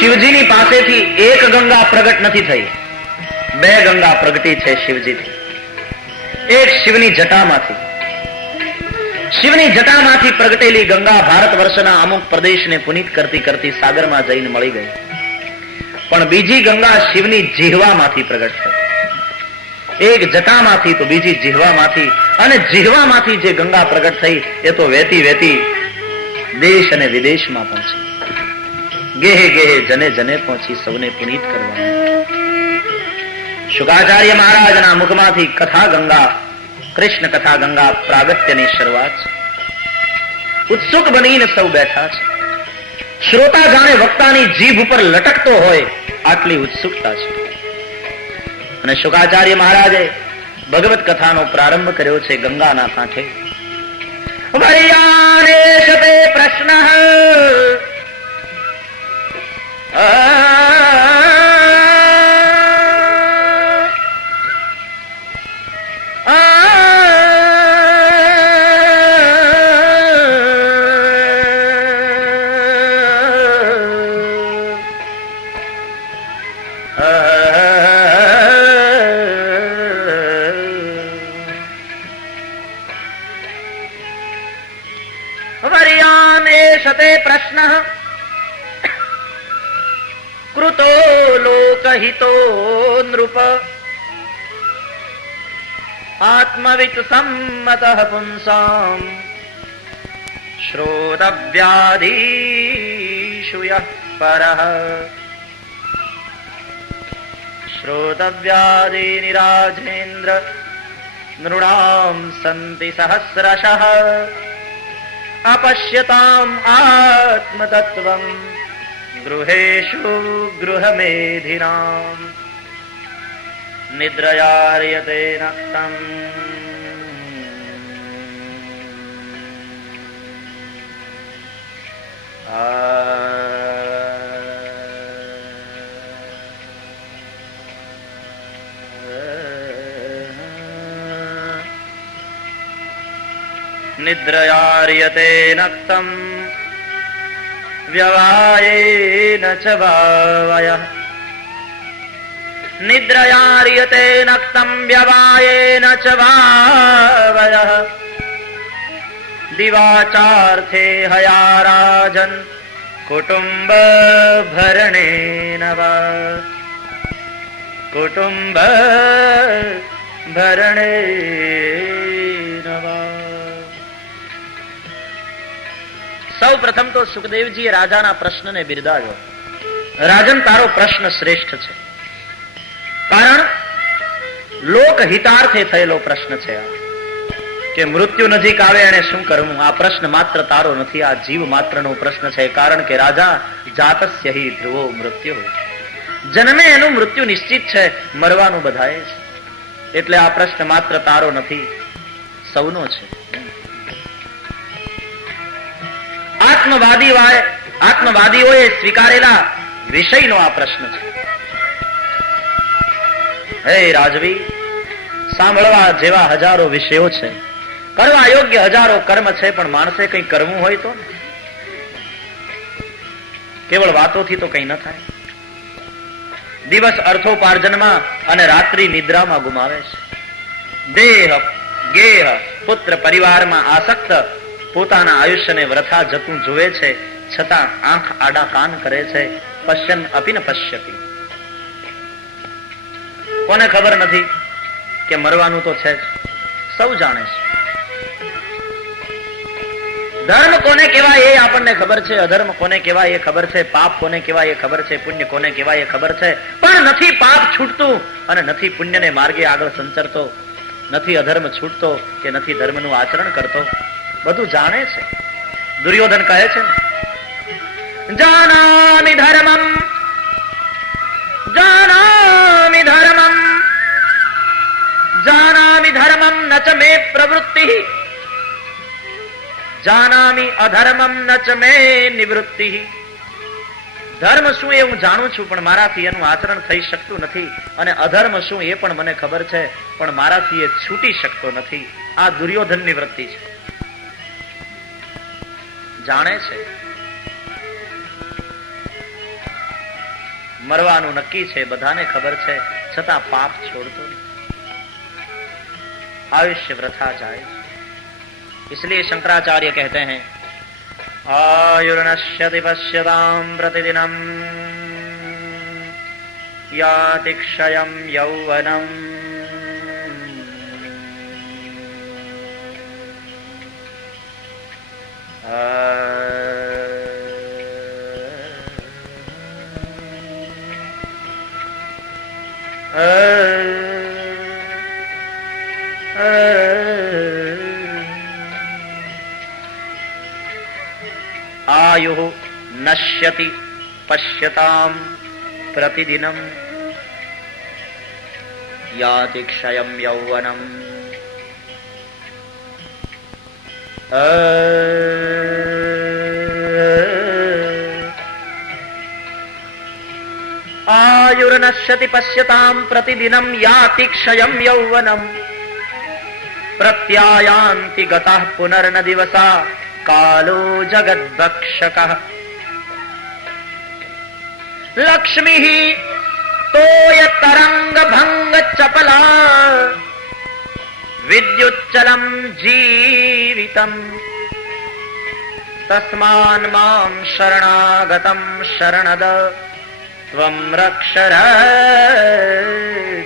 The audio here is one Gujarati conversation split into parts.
શિવજીની પાસેથી એક ગંગા પ્રગટ નથી થઈ, બે ગંગા પ્રગટી છે શિવજીથી. એક શિવની જટામાંથી પ્રગટેલી ગંગા ભારત વર્ષના અમુક પ્રદેશને પુનિત કરતી કરતી સાગરમાં જઈને મળી ગઈ. પણ બીજી ગંગા શિવની જીહવામાંથી પ્રગટ થઈ. એક જટામાંથી તો બીજી જીહવામાંથી, અને જીહવામાંથી જે ગંગા પ્રગટ થઈ એ તો વેતી વેતી દેશ અને વિદેશમાં પહોંચી. ગેહે ગેહે જને જને પહોંચી સૌને પુનિત કરવા. શુકાચાર્ય મહારાજના મુખમાંથી કથા ગંગા, કૃષ્ણ કથા ગંગા પ્રાગટ્યની શરૂઆત. ઉત્સુક બનીને સૌ બેઠા છે. શ્રોતા જાણે વક્તાની જીભ ઉપર લટકતો હોય આટલી ઉત્સુકતા છે. અને શુકાચાર્ય મહારાજે ભગવત કથાનો પ્રારંભ કર્યો છે ગંગાના કાંઠે. વર્યાનેશતે પ્રશ્ન પ્રશ્ન કૃતો લોકહિતો નૃપ આત્મવિત સંમત પુંસામ શ્રોતવ્યાધીષુ યઃ પરઃ શ્રોતવ્યાધિની રાજેન્દ્ર નૃણામ સંતિ સહસ્રશઃ अपश्यताम् आत्मतत्त्वम् गृहेषु गृहमेधिनाम् निद्रयार्यते नक्तम् निद्रयार्यते नक्तम् व्यवायेन च वावयः निद्रयार्यते नक्तम् व्यवायेन च वावयः दिवाचार्थे हयाराजन् कुटुम्ब भरणेन वा कुटुम्ब भरणेन वा. સૌ પ્રથમ તો સુખદેવજીએ રાજાના પ્રશ્નને બિરદાવ્યો. રાજન, તારો પ્રશ્ન શ્રેષ્ઠ છે, કારણ લોકહિતાર્થે થયેલો પ્રશ્ન છે આ, કે મૃત્યુ નજીક આવે અને શું કરવું. આ પ્રશ્ન માત્ર તારો નથી, આ જીવ માત્રનો પ્રશ્ન છે. કારણ કે રાજા જાતસ્ય હિ ધ્રુવો મૃત્યુ, જન્મે એનું મૃત્યુ નિશ્ચિત છે, મરવાનું બધાએ છે. એટલે આ પ્રશ્ન માત્ર તારો નથી, સૌનો છે. આત્મવાદીઓએ સ્વીકારેલા વિષયનો આ પ્રશ્ન છે. હે રાજવી, સાંભળવા જેવા હજારો વિષયો છે, કરવા યોગ્ય હજારો કર્મ છે, પણ માણસે કંઈ કરવું હોય તો કેવળ વાતોથી તો કંઈ ન થાય. દિવસ અર્થોપાર્જનમાં અને રાત્રિ નિદ્રામાં ગુમાવે છે. દેહ, ગેહ, પુત્ર, પરિવારમાં આસક્ત પોતાના આયુષ્યને વ્રથા જતું જોવે છે, છતાં આંખ આડા કાન કરે છે. પશ્યન અપી ન પશ્યતિ. કોને ખબર નથી કે મરવાનું તો છે જ, સૌ જાણે છે. ધર્મ કોને કહેવાય એ આપણને ખબર છે, અધર્મ કોને કહેવાય એ ખબર છે, પાપ કોને કહેવાય એ ખબર છે, પુણ્ય કોને કહેવાય એ ખબર છે. પણ નથી પાપ છૂટતું અને નથી પુણ્યને માર્ગે આગળ સંચરતો, નથી અધર્મ છૂટતો કે નથી ધર્મનું આચરણ કરતો. બધું જાણે છે. દુર્યોધન કહે છે, જાનામિ ધર્મમ જાનામિ ધર્મમ જાનામિ ધર્મમ ન ચ મે પ્રવૃત્તિ જાનામિ અધર્મમ ન ચ મે નિવૃત્તિ. ધર્મ શું એ હું જાણું છું, પણ મારાથી એનું આચરણ થઈ શકતું નથી. અને અધર્મ શું એ પણ મને ખબર છે, પણ મારાથી એ છૂટી શકતો નથી. આ દુર્યોધનની વૃત્તિ છે, જાણે છે. મરવાનું નક્કી છે, બધાને ખબર છે, છતાં પાપ છોડતો નહીં. आयुष्य वृथा जाए. इसलिए शंकराचार्य कहते हैं आयुर्नश्यति पश्यतां प्रतिदिनं याति क्षयं यौवनम्. आयुः नश्यति पश्यतां प्रतिदिनं याति क्षयं यौवनम्. आयुर्नश्यति पश्यतां प्रतिदिनं याति क्षयं यौवनम्. प्रत्यायान्ति गतः पुनर्न दिवसा कालो जगद्भक्षकः. लक्ष्मीः तोय तरंग भंग चपला विद्युच्चलं जीवितम्. तस्मान् मां शरणागतं शरणद त्वं रक्ष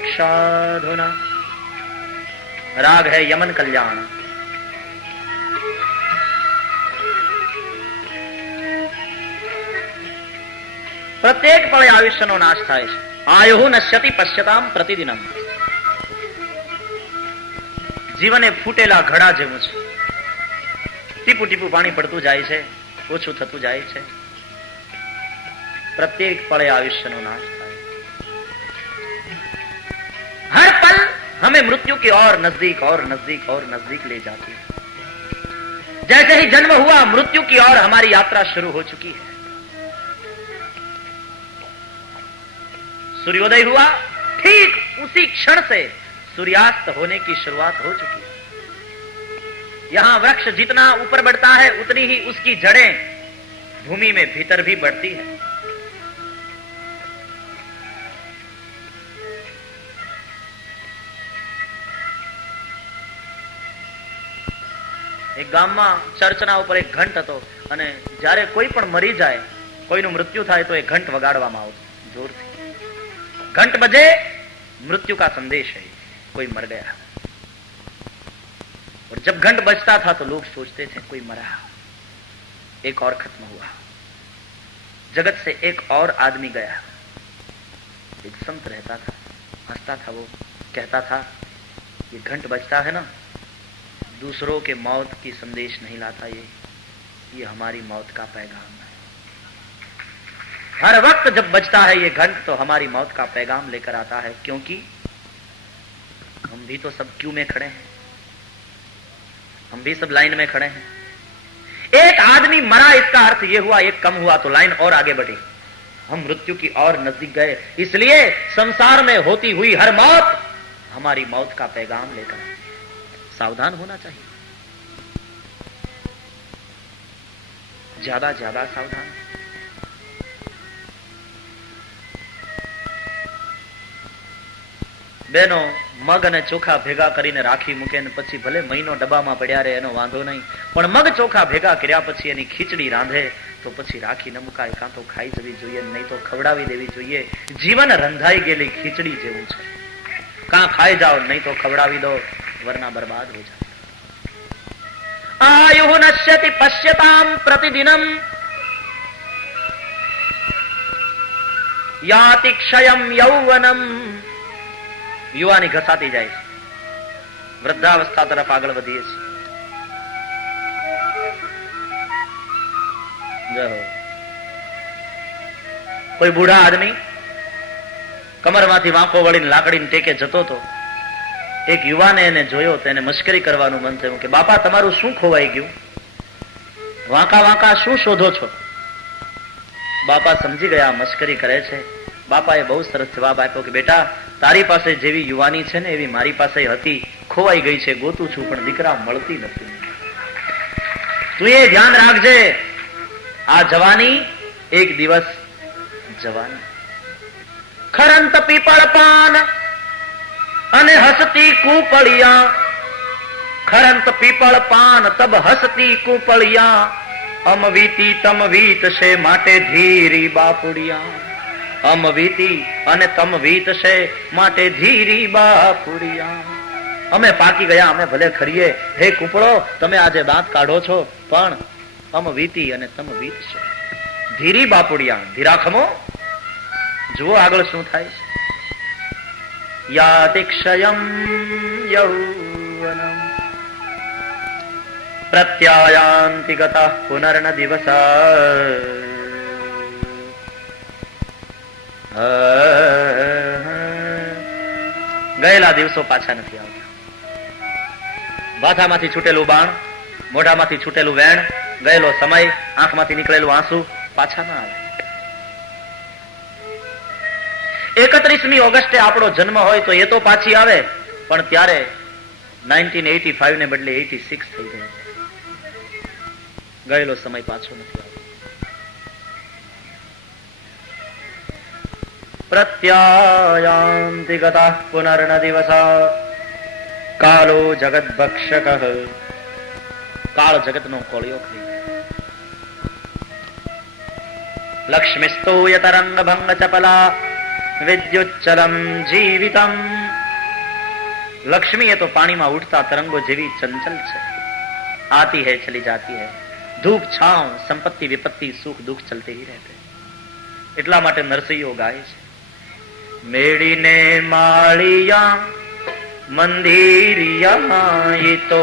रक्षाधुना. राग है यमन कल्याण. પ્રત્યેક પળે આયુષ્યનો નાશ થાય છે. આયુઃ નશ્યતિ પશ્યતામ પ્રતિદિનમ. જીવન એ ફૂટેલા ઘડા જેવું છે. ટીપું ટીપું પાણી પડતું જાય છે, ઓછું થતું જાય છે. प्रत्येक पले आयुष्यનો नाश થાય. हर पल हमें मृत्यु की ओर नजदीक और नजदीक और नजदीक ले जाती है. जैसे ही जन्म हुआ मृत्यु की ओर हमारी यात्रा शुरू हो चुकी है. सूर्योदय हुआ, ठीक उसी क्षण से सूर्यास्त होने की शुरुआत हो चुकी है. यहां वृक्ष जितना ऊपर बढ़ता है उतनी ही उसकी जड़ें भूमि में भीतर भी बढ़ती है. એક ગામમાં ચર્ચના ઉપર એક ઘંટ હતો અને જ્યારે કોઈ પણ મરી જાય, કોઈનું મૃત્યુ થાય તો એ ઘંટ વગાડવામાં આવતો જોરથી. घंट बजे मृत्यु का संदेश है, कोई मर गया. और जब घंट बजता था तो लोग सोचते थे कोई मरा, एक और खत्म हुआ, जगत से एक और आदमी गया. एक संत रहता था, हंसता था. वो कहता था ये घंट बजता है ना, दूसरों के मौत की संदेश नहीं लाता, ये हमारी मौत का पैगाम है. हर वक्त जब बजता है ये घंट तो हमारी मौत का पैगाम लेकर आता है. क्योंकि हम भी तो सब क्यू में खड़े हैं, हम भी सब लाइन में खड़े हैं. एक आदमी मरा, इसका अर्थ ये हुआ एक कम हुआ तो लाइन और आगे बढ़ी. हम मृत्यु की ओर नजदीक गए. इसलिए संसार में होती हुई हर मौत हमारी मौत का पैगाम लेकर आती है. सावधान होना चाहिए, ज्यादा ज्यादा सावधान. બેનો મગ અને ચોખા ભેગા કરીને રાખી મૂકે ને પછી ભલે મહિનો ડબ્બામાં પડ્યા રહે એનો વાંધો નહીં, પણ મગ ચોખા ભેગા કર્યા પછી એની ખીચડી રાંધે તો પછી રાખી ન મુકાય. કાં તો ખાઈ જવી જોઈએ, નહીં તો ખવડાવી દેવી જોઈએ. જીવન રંધાઈ ગયેલી ખીચડી જેવું છે. કાં ખાઈ જાઓ, નહીં તો ખવડાવી દો, વરના બરબાદ હો જાય. આયુઃ નશ્યતિ પશ્યતામ પ્રતિદિનમ યાતિ ક્ષયમ યૌવનમ. યુવાની ઘસાતી જાય છે, વૃદ્ધાવસ્થા તરફ આગળ વધીએ છીએ. કોઈ બુઢા આદમી કમરમાંથી વાંકો વળીને લાકડીને ટેકે જતો હતો. એક યુવાને એને જોયો તો એને મશ્કરી કરવાનું મન થયું કે બાપા તમારું શું ખોવાઈ ગયું, વાંકા વાંકા શું શોધો છો? બાપા સમજી ગયા મશ્કરી કરે છે. બાપાએ બહુ સરસ જવાબ આપ્યો કે બેટા તારી પાસે જેવી યુવાની છે ને એવી મારી પાસે હતી, ખોવાઈ ગઈ છે, ગોતું છું પણ દીકરા મળતી નથી. તું એ ધ્યાન રાખજે, આ જવાની એક દિવસ જવાની. ખરંત પીપળ પાન અને હસતી કૂપળિયા, ખરંત પીપળ પાન તબ હસતી કૂપળિયા, અમ વીતી તમ વીત છે માટે ધીરી બાપુડિયા, અમ વીતી અને તમ વીત છે માટે ધીરી બાપુડિયા. અમે પાકી ગયા, અમે ભલે ખરીએ, હે કૂપળો તમે આજે દાંત કાઢો છો, પણ અમ વીતી અને તમ વીત છે ધીરી બાપુડિયા. ધીરાખમો, જુઓ આગળ શું થાય છે. યાતિક્ષયમ યૌવનમ પ્રત્યાયાન્તિ ગતઃ પુનર્ન દિવસા. ગયેલા દિવસો પાછા નથી આવતા. માથામાંથી છૂટેલું બાણ, મોઢામાંથી છૂટેલું વેણ, ગયેલો સમય, આંખમાંથી નીકળેલું આંસુ પાછા ના આવે. 31મી ઓગસ્ટે આપણો જન્મ હોય તો એ તો પાછી આવે, પણ ત્યારે 1985 ને બદલે 86 થઈ જાય. ગયેલો સમય પાછો નથી આવતો. પ્રત્યાયાન્તિ ગતઃ પુનર્ન દિવસા કાલો જગત ભક્ષક. કાળ જગતનો કોળિયો ખાઈ. લક્ષ્મીસ્તોય તરંગ ભંગ ચપલા વિદ્યુચ્ચલમ જીવિતમ. લક્ષ્મી એ તો પાણીમાં ઉઠતા તરંગો જેવી ચંચલ છે. આતી હૈ ચલી જાતી હૈ. ધૂપ છાંવ સંપત્તિ વિપત્તિ સુખ દુઃખ ચલતે ही रहते. એટલા માટે નરસિંહો ગાય છે, મેડીને માળિયા મંદિરિયા ઈ તો,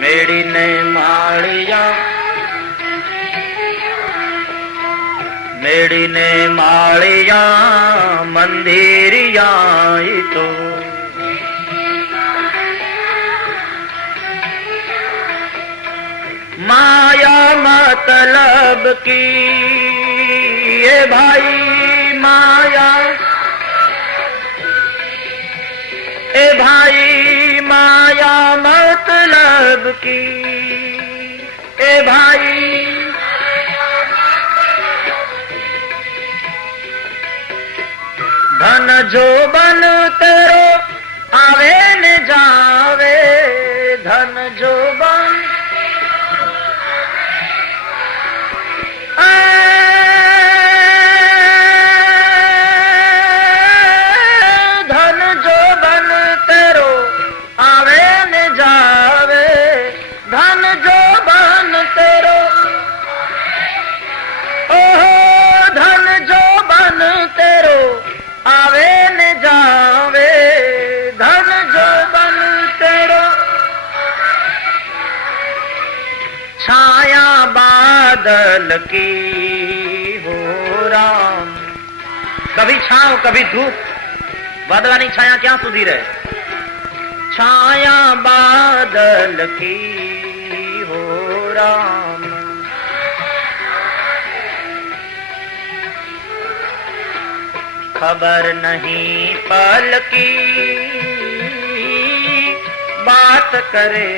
મેડીને માળિયા, મેડીને માળિયા મંદિરિયા ઈ તો, माया मतलब की ये भाई माया, ए भाई माया मतलब की, ए भाई धन जो बन तेरो आवे न जावे, धन जो बन धन जो बन तेरो आवे न जावे, धन जो बन तेरो, ओहो धन जो बन तेरो आवे न जावे, धन जो बन तेरो छाया बादल की हो राम. कभी छांव कभी धूप, बादलानी छाया ક્યાં સુધી રહે? छाया बादल की हो राम. खबर नहीं पल की बात करे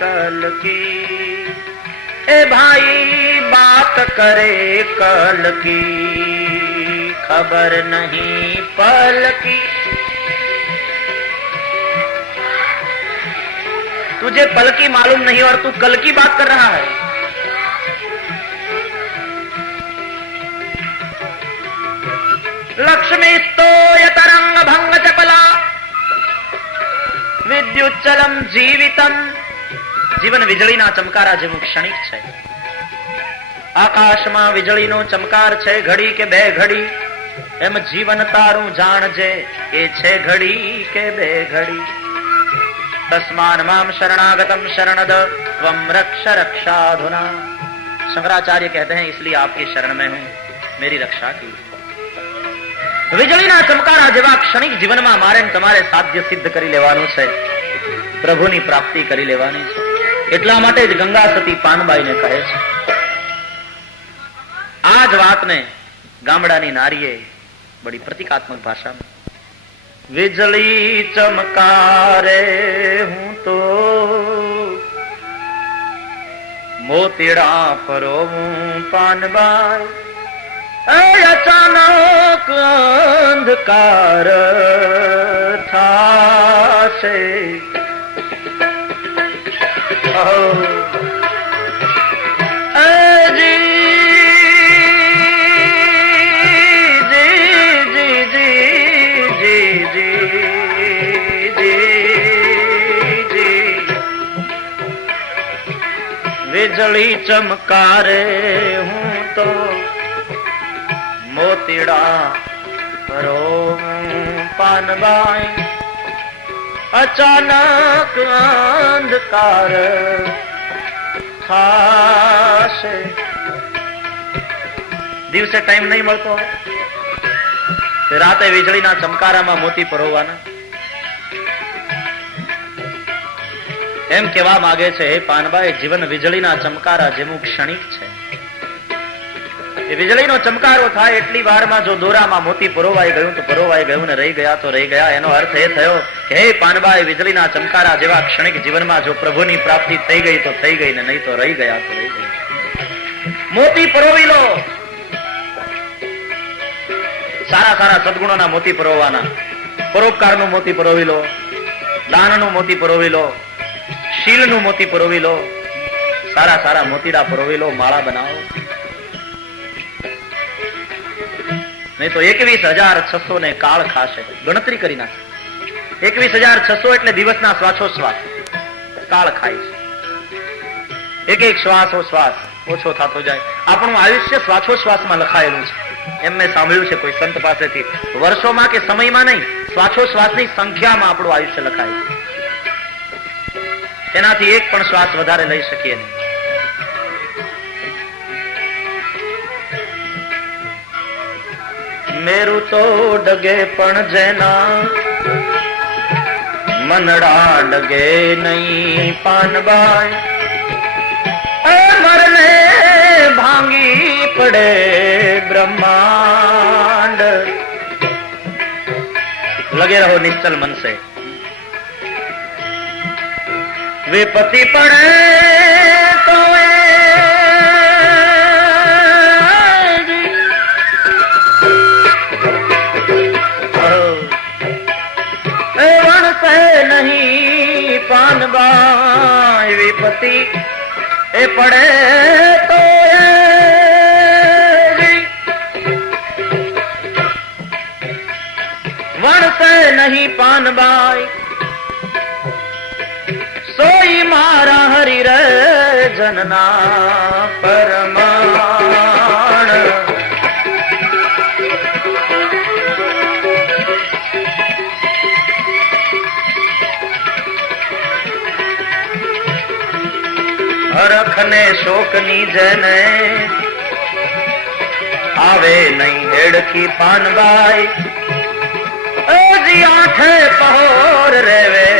कल की, ए भाई बात करे कल की, खबर नहीं पल की. तुझे पल की मालूम नहीं और तू कल की बात कर रहा है. लक्ष्मी स्तोय तरंग भंग चपला વિદ્યુચ્ચલમ જીવિતમ. જીવન વીજળીના ચમકારા જેવું ક્ષણિક છે. આકાશમાં વીજળીનો ચમકાર છે ઘડી કે બે ઘડી, એમ જીવન તારું જાણજે એ છે ઘડી કે બે ઘડી. તસ્માન મામ शरणागतम शरणद त्वं रक्ष रक्षाधुना. शंकराचार्य कहते हैं इसलिए आपकी शरण में हूं, मेरी रक्षा की. વીજળીના ચમકારા જેવા ક્ષણિક જીવનમાં મારે તમારે સાધ્ય સિદ્ધ કરી લેવાનું છે, પ્રભુની પ્રાપ્તિ કરી લેવાની છે. એટલા માટે જ ગંગા સતી પાનબાઈને કહે છે. આ જ વાતને ગામડાની નારીએ બડી પ્રતિકાત્મક ભાષામાં, વીજળી ચમકારે હું તો મોતીડા પરોવું પાનબાઈ, अचानक अंधकार थासे વીજળી ચમકારે હું તો મોતીડા કરો પાનબાઈ અચાનક અંધકાર થાશે. દિવસે ટાઈમ નહીં મળતો રાતે વીજળીના ચમકારામાં મોતી પરોવાના. એમ કેવા માંગે છે હે પાનબાઈ, જીવન વીજળીના ચમકારા જેવું ક્ષણિક છે. એ વીજળીનો ચમકારો થાય એટલી વારમાં જો દોરામાં મોતી પરોવાઈ ગયું તો પરોવાઈ ગયું ને રહી ગયા તો રહી ગયા. એનો અર્થ એ થયો કે હે પાનબાઈ, વીજળીના ચમકારા જેવા ક્ષણિક જીવનમાં જો પ્રભુની પ્રાપ્તિ થઈ ગઈ તો થઈ ગઈ ને નહીં તો રહી ગયા તો રહી ગયા. મોતી પરોવી લો. સારા સારા સદગુણોના મોતી પરોવાના. પરોપકારનું મોતી પરોવી લો, દાનનું મોતી પરોવી લો, શીલનું મોતી પરોવી લો, સારા સારા મોતીડા પરોવી લો, માળા બનાવો. નહીં તો 21,600 ને કાળ ખાશે. ગણતરી કરી નાખે. 21,600 એટલે દિવસના શ્વાસોશ્વાસ કાળ ખાય છે. એક એક શ્વાસોશ્વાસ ઓછો થતો જાય. આપણું આયુષ્ય શ્વાસોશ્વાસમાં લખાયેલું છે. એમ મેં સાંભળ્યું છે કોઈ સંત પાસેથી. વર્ષોમાં કે સમયમાં નહીં, શ્વાસોશ્વાસની સંખ્યામાં આપણું આયુષ્ય લખાય છે. એનાથી એક પણ શ્વાસ વધારે લઈ શકીએ નહીં. મેરું તો ડગે પણ જેના મનડા ડગે નહીં પાનબાઈ. મરને ભાંગી પડે બ્રહ્માંડ. લગે રહો નિશ્ચલ મન से. विपत्ति पड़े तो वन से नहीं पानबाई. विपत्ति ए पड़े तो वन से नहीं पानबाई. सोई मारा हरि रे जनना परमाण. હરખ ને શોક ની જને આવે નહીં હેડકી પાનબાઈ. જી આઠે પહોર રેવે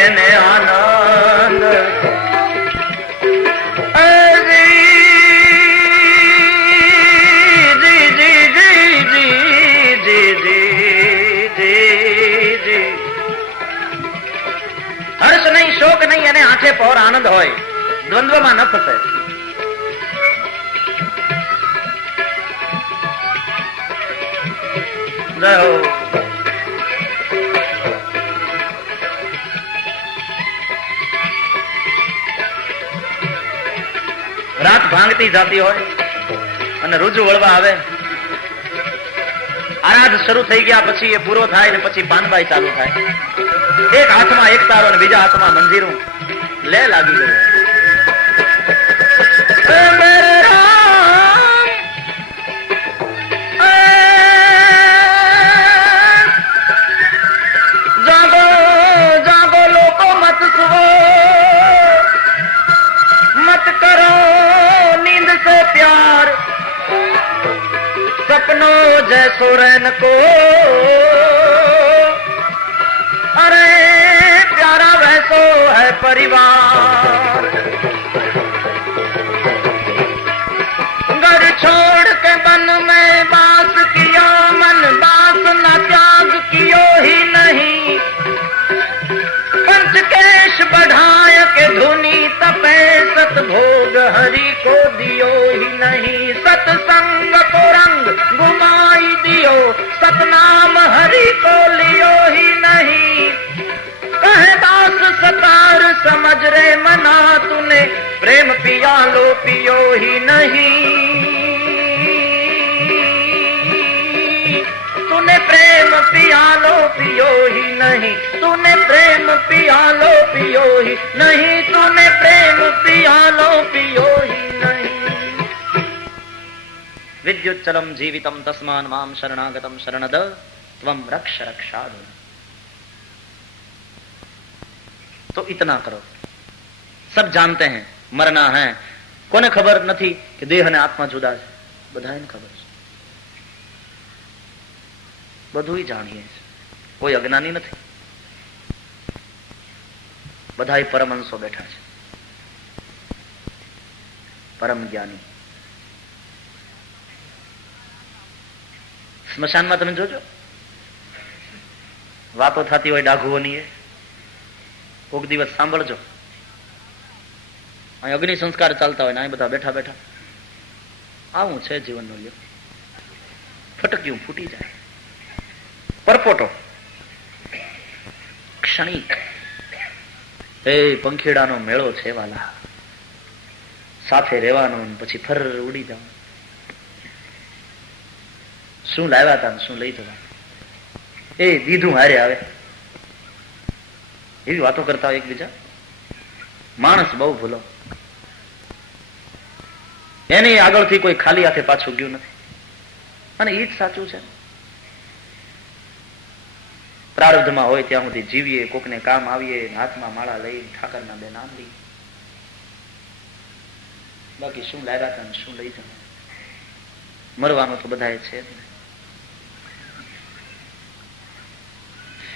એને આનંદ. હર્ષ નહીં, શોક નહીં અને આંખે પહોર આનંદ હોય. દ્વંદ્વમાં ન ફસે. જય હો. રાત ભાંગતી જાતી હોય અને રુજુ વળવા આવે. આરાધ શરૂ થઈ ગયા પછી એ પૂરો થાય ને પછી પાનબાઈ ચાલુ થાય. એક હાથમાં એક તારો અને બીજા હાથમાં મંજીરું લે લાગી ગયું. જાગો જાગો લોકો મત સુવો, मत करो नींद से प्यार. सपनों जैसो रैन को अरे प्यारा वैसो है परिवार. घर छोड़ के वन में बास किया, मन बास न त्याग कियो ही नहीं. पंचकेश बढ़ाय के धुनी तपे, सत भोग हरि को दियो ही नहीं. सत्संग को रंग सतनाम हरि को लियो ही नहीं, कहे दास सतार समझ रे मना, तूने प्रेम पिया लो पियो ही नहीं, तूने प्रेम पिया लो पियो ही नहीं, तूने प्रेम पिया लो पियो ही नहीं, तूने प्रेम पिया लो पियो ही नहीं। विद्युच्चलम जीवितम तस्मान माम शरणागतम शरणद त्वम रक्ष रक्षाद। तो इतना करो। सब जानते हैं मरना है, कोने खबर नहीं कि देह ने आत्मा जुदा है, बधाने खबर है, બધું જાણીએ, કોઈ અજ્ઞાની નથી, બધાય પરમહંસો બેઠા છે, પરમ જ્ઞાની. સ્મશાનમાં તમે જોજો, વાતો થતી હોય ડાઘુઓની, કોક દિવસ સાંભળજો, અહીં અગ્નિ સંસ્કાર ચાલતા હોય ને અહીં બધા બેઠા બેઠા આવું છે જીવનનું લ્યો, ફટક્યું ફૂટી જાય, પરપોટો ક્ષણિક. એ પંખીડાનો મેળો છે વાલા, સાથે રહેવાનો પછી ફર ઉડી જાવ. શું લાવ્યા હતા શું લઈ જવા, એ દીધું હારે આવે એવી વાતો કરતા હોય એકબીજા. માણસ બહુ ભૂલો, એની આગળથી કોઈ ખાલી હાથે પાછું ગયું નથી, અને એ જ સાચું છે. પ્રારબ્ધમાં હોય ત્યાં સુધી જીવીએ, કોકને કામ આવીએ, હાથમાં માળા લઈ ઠાકરના બે નામ લઈ, બાકી શું લાવ્યા હતા શું લઈ જવા. મરવાનું તો બધા છે જ ને.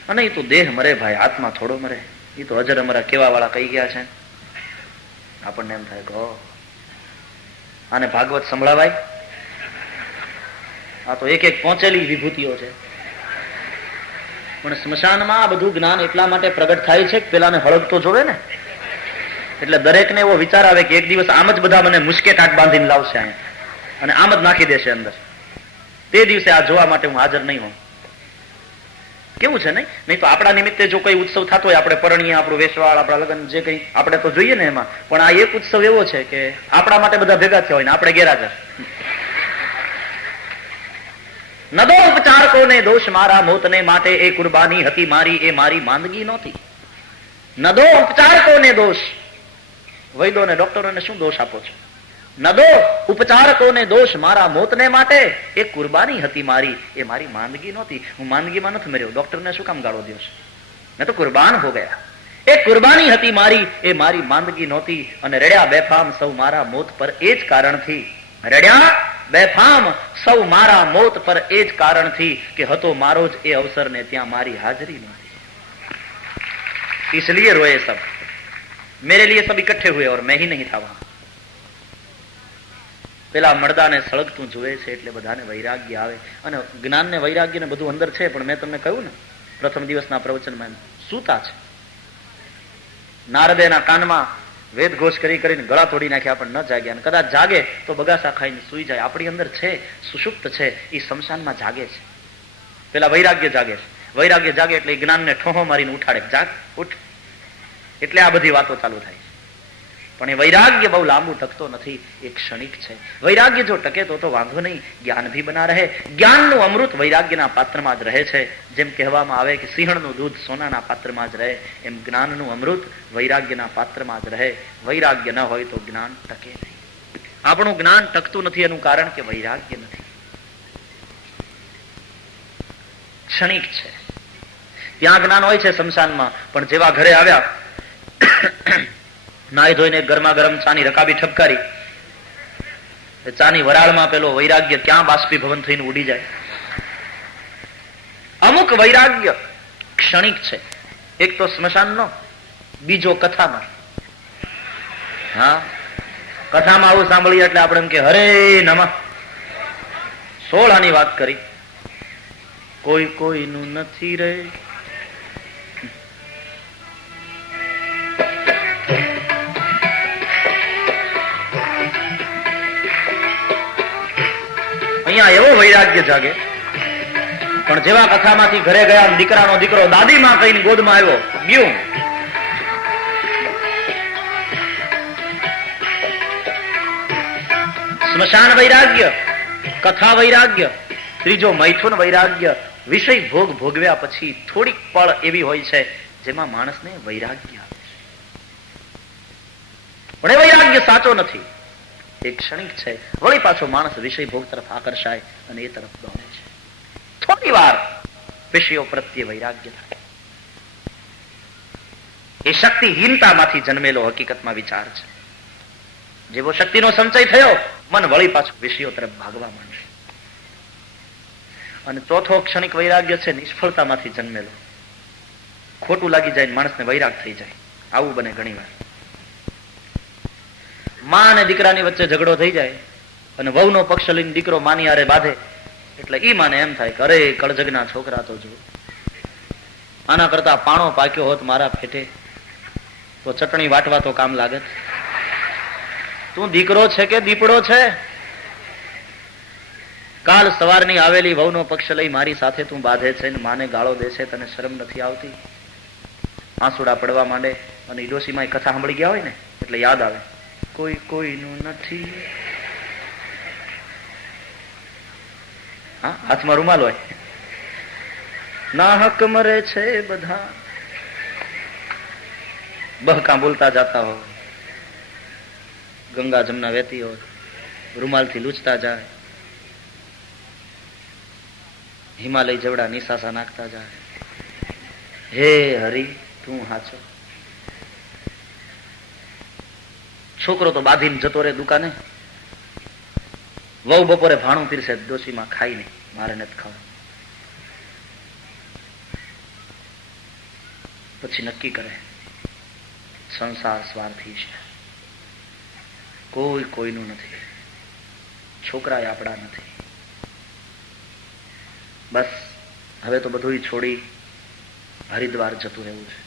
અને એ તો દેહ મરે ભાઈ, આત્મા થોડો મરે. એ તો અજર અમરા કેવા વાળા કહી ગયા છે, આપણને એમ થાય કે આને ભાગવત સંભળાવાય. આ તો એક એક પહોંચેલી વિભૂતિઓ છે. પણ સ્મશાનમાં આ બધું જ્ઞાન એટલા માટે પ્રગટ થાય છે કે પેલાને હળગ તો જોવે ને, એટલે દરેકને એવો વિચાર આવે કે એક દિવસ આમ જ બધા મને મુશ્કે કાટ બાંધીને લાવશે અહીંયા અને આમ જ નાખી દેશે અંદર. તે દિવસે આ જોવા માટે હું હાજર નહીં હોઉં. કેવું છે નહીં? નહીં તો આપણા નિમિત્તે જો કોઈ ઉત્સવ થતો હોય, આપણે પરણીએ, આપણું વેશવાળ, આપણા લગ્ન, જે કઈ આપણે તો જોઈએ ને એમાં, પણ આ એક ઉત્સવ એવો છે કે આપણા માટે બધા ભેગા થયા હોય ને આપણે ગેરહાજર. ન દો ઉપચાર કોને દોષ મારા મોતને માટે, એ કુરબાની હતી મારી, એ મારી માંદગી નહોતી. ન દો ઉપચાર કોને દોષ, વૈદોને ડોક્ટરોને શું દોષ આપો છો? ન દો ઉપચાર કોને દોષ મારા મોતને માટે, એ કુરબાની હતી મારી, એ મારી માંદગી નહોતી. હું માંદગીમાં નથી મર્યો, ડોક્ટરને શું કામ ગાળો દો છો? મેં તો કુરબાન હો ગયા. એ કુરબાની હતી મારી, એ મારી માંદગી નહોતી. અને રડ્યા બેફામ સૌ મારા મોત પર, એ જ કારણથી રડ્યા બેફામ સૌ મારા મોત પર, એ જ કારણથી કે હતો મારો જ એ અવસર ને ત્યાં મારી હાજરી નહોતી. इसलिए रोए सब, मेरे लिए सब इकट्ठे हुए और मैं ही नहीं था वहां. પેલા મળદાને સળગતું જુએ છે એટલે બધાને વૈરાગ્ય આવે. અને જ્ઞાન ને વૈરાગ્ય ને બધું અંદર છે, પણ મેં તમને કહ્યું ને પ્રથમ દિવસના પ્રવચનમાં, સૂતા છે. નારદેના કાનમાં વેદ ઘોષ કરી કરીને ગળા તોડી નાખ્યા, પણ ન જાગ્યા. અને કદાચ જાગે તો બગાસા ખાઈને સુઈ જાય. આપણી અંદર છે, સુષુપ્ત છે, એ શમશાનમાં જાગે છે. પેલા વૈરાગ્ય જાગે છે. વૈરાગ્ય જાગે એટલે જ્ઞાનને ઠોહો મારીને ઉઠાડે, જાગ ઉઠ. એટલે આ બધી વાતો ચાલુ થાય છે. પણ એ વૈરાગ્ય બહુ લાંબુ ટકતો નથી, એ ક્ષણિક છે. વૈરાગ્ય જો ટકે તો વાંધો નહીં, જ્ઞાન ભી બના રહે. જ્ઞાનનું અમૃત વૈરાગ્યના પાત્રમાં જ રહે છે. જેમ કહેવામાં આવે કે સિંહણનું દૂધ સોનાના પાત્રમાં જ રહે, એમ જ્ઞાનનું અમૃત વૈરાગ્યના પાત્રમાં જ રહે. વૈરાગ્ય ન હોય તો જ્ઞાન ટકે નહીં. આપણું જ્ઞાન ટકતું નથી એનું કારણ કે વૈરાગ્ય નથી. ક્ષણિક છે. ત્યાં જ્ઞાન હોય છે શમશાનમાં, પણ જેવા ઘરે આવ્યા, નાઈ ધોઈને ગરમા ગરમ ચાની રકાબી ઠપકારી, ચાની વરાળમાં પેલો વૈરાગ્ય ક્યાં બાષ્પીભવન થઈને ઉડી જાય. અમુક વૈરાગ્ય ક્ષણિક છે. એક તો સ્મશાનનો, બીજો કથાનો. હા, કથામાં આવું સાંભળીએ એટલે આપણે એમ કે હરે નમઃ. 16 આની વાત કરી, કોઈ કોઈનું નથી રે. અહીંયા એવો વૈરાગ્ય જાગે પણ જેવા કથામાંથી ઘરે ગયા દીકરાનો દીકરો દાદીમાં કહીને ગોદમાં આવ્યો ગયું. સ્મશાન વૈરાગ્ય, કથા વૈરાગ્ય, ત્રીજો મૈથુન વૈરાગ્ય. વિષય ભોગ ભોગવ્યા પછી થોડીક પળ એવી હોય છે જેમાં માણસને વૈરાગ્ય આવે છે. પણ એ વૈરાગ્ય સાચો નથી, એ ક્ષણિક છે. વળી પાછો માણસ વિષય ભોગ તરફ આકર્ષાય અને એ તરફ દોડે છે. થોડી વાર વિષયો પ્રત્યે વૈરાગ્ય થાય. એ શક્તિહીનતામાંથી જન્મેલો હકીકતમાં વિચાર છે. જેવો શક્તિનો સંચય થયો, મન વળી પાછું વિષયો તરફ ભાગવા માંડે. અને ચોથો ક્ષણિક વૈરાગ્ય છે નિષ્ફળતામાંથી જન્મેલો. ખોટું લાગી જાય, માણસને વૈરાગ થઈ જાય. આવું બને ઘણી વાર. માં અને દીકરાની વચ્ચે ઝઘડો થઈ જાય અને વહુનો પક્ષ લઈને દીકરો માની હારે બાંધે એટલે ઈ માને એમ થાય કે અરે કળજગના છોકરા તો જો, આના કરતા પાણો પાક્યો હોત મારા પેટે તો ચટણી વાટવા તો કામ લાગત. તું દીકરો છે કે દીપડો છે? કાલ સવારની આવેલી વહુનો પક્ષ લઈ મારી સાથે તું બાંધે છે ને માને ગાળો દે છે, તને શરમ નથી આવતી? આંસુડા પડવા માંડે. અને ઈડોશીમાં કથા સાંભળી ગયા હોય ને એટલે યાદ આવે, કોઈ કોઈનું નથી. હા, હાથમાં રૂમાલ હોય. ના હક મરે છે બધા, બહકા બોલતા જાતા હો, ગંગા જમના વહેતી હોય, રૂમાલથી લૂછતા જાય, હિમાલય જેવડા નિશાસા નાખતા જાય. હે હરી તું હાચો. છોકરો તો બાંધીને જતો રહે દુકાને. વહુ બપોરે ભાણું પીરસે, ડોશીમાં ખાઈ નહીં, મારે નથી ખાવું. પછી નક્કી કરે સંસાર સ્વાર્થી છે, કોઈ કોઈનું નથી, છોકરા આપણા નથી. બસ હવે તો બધું છોડી હરિદ્વાર જતું રહેવું છે.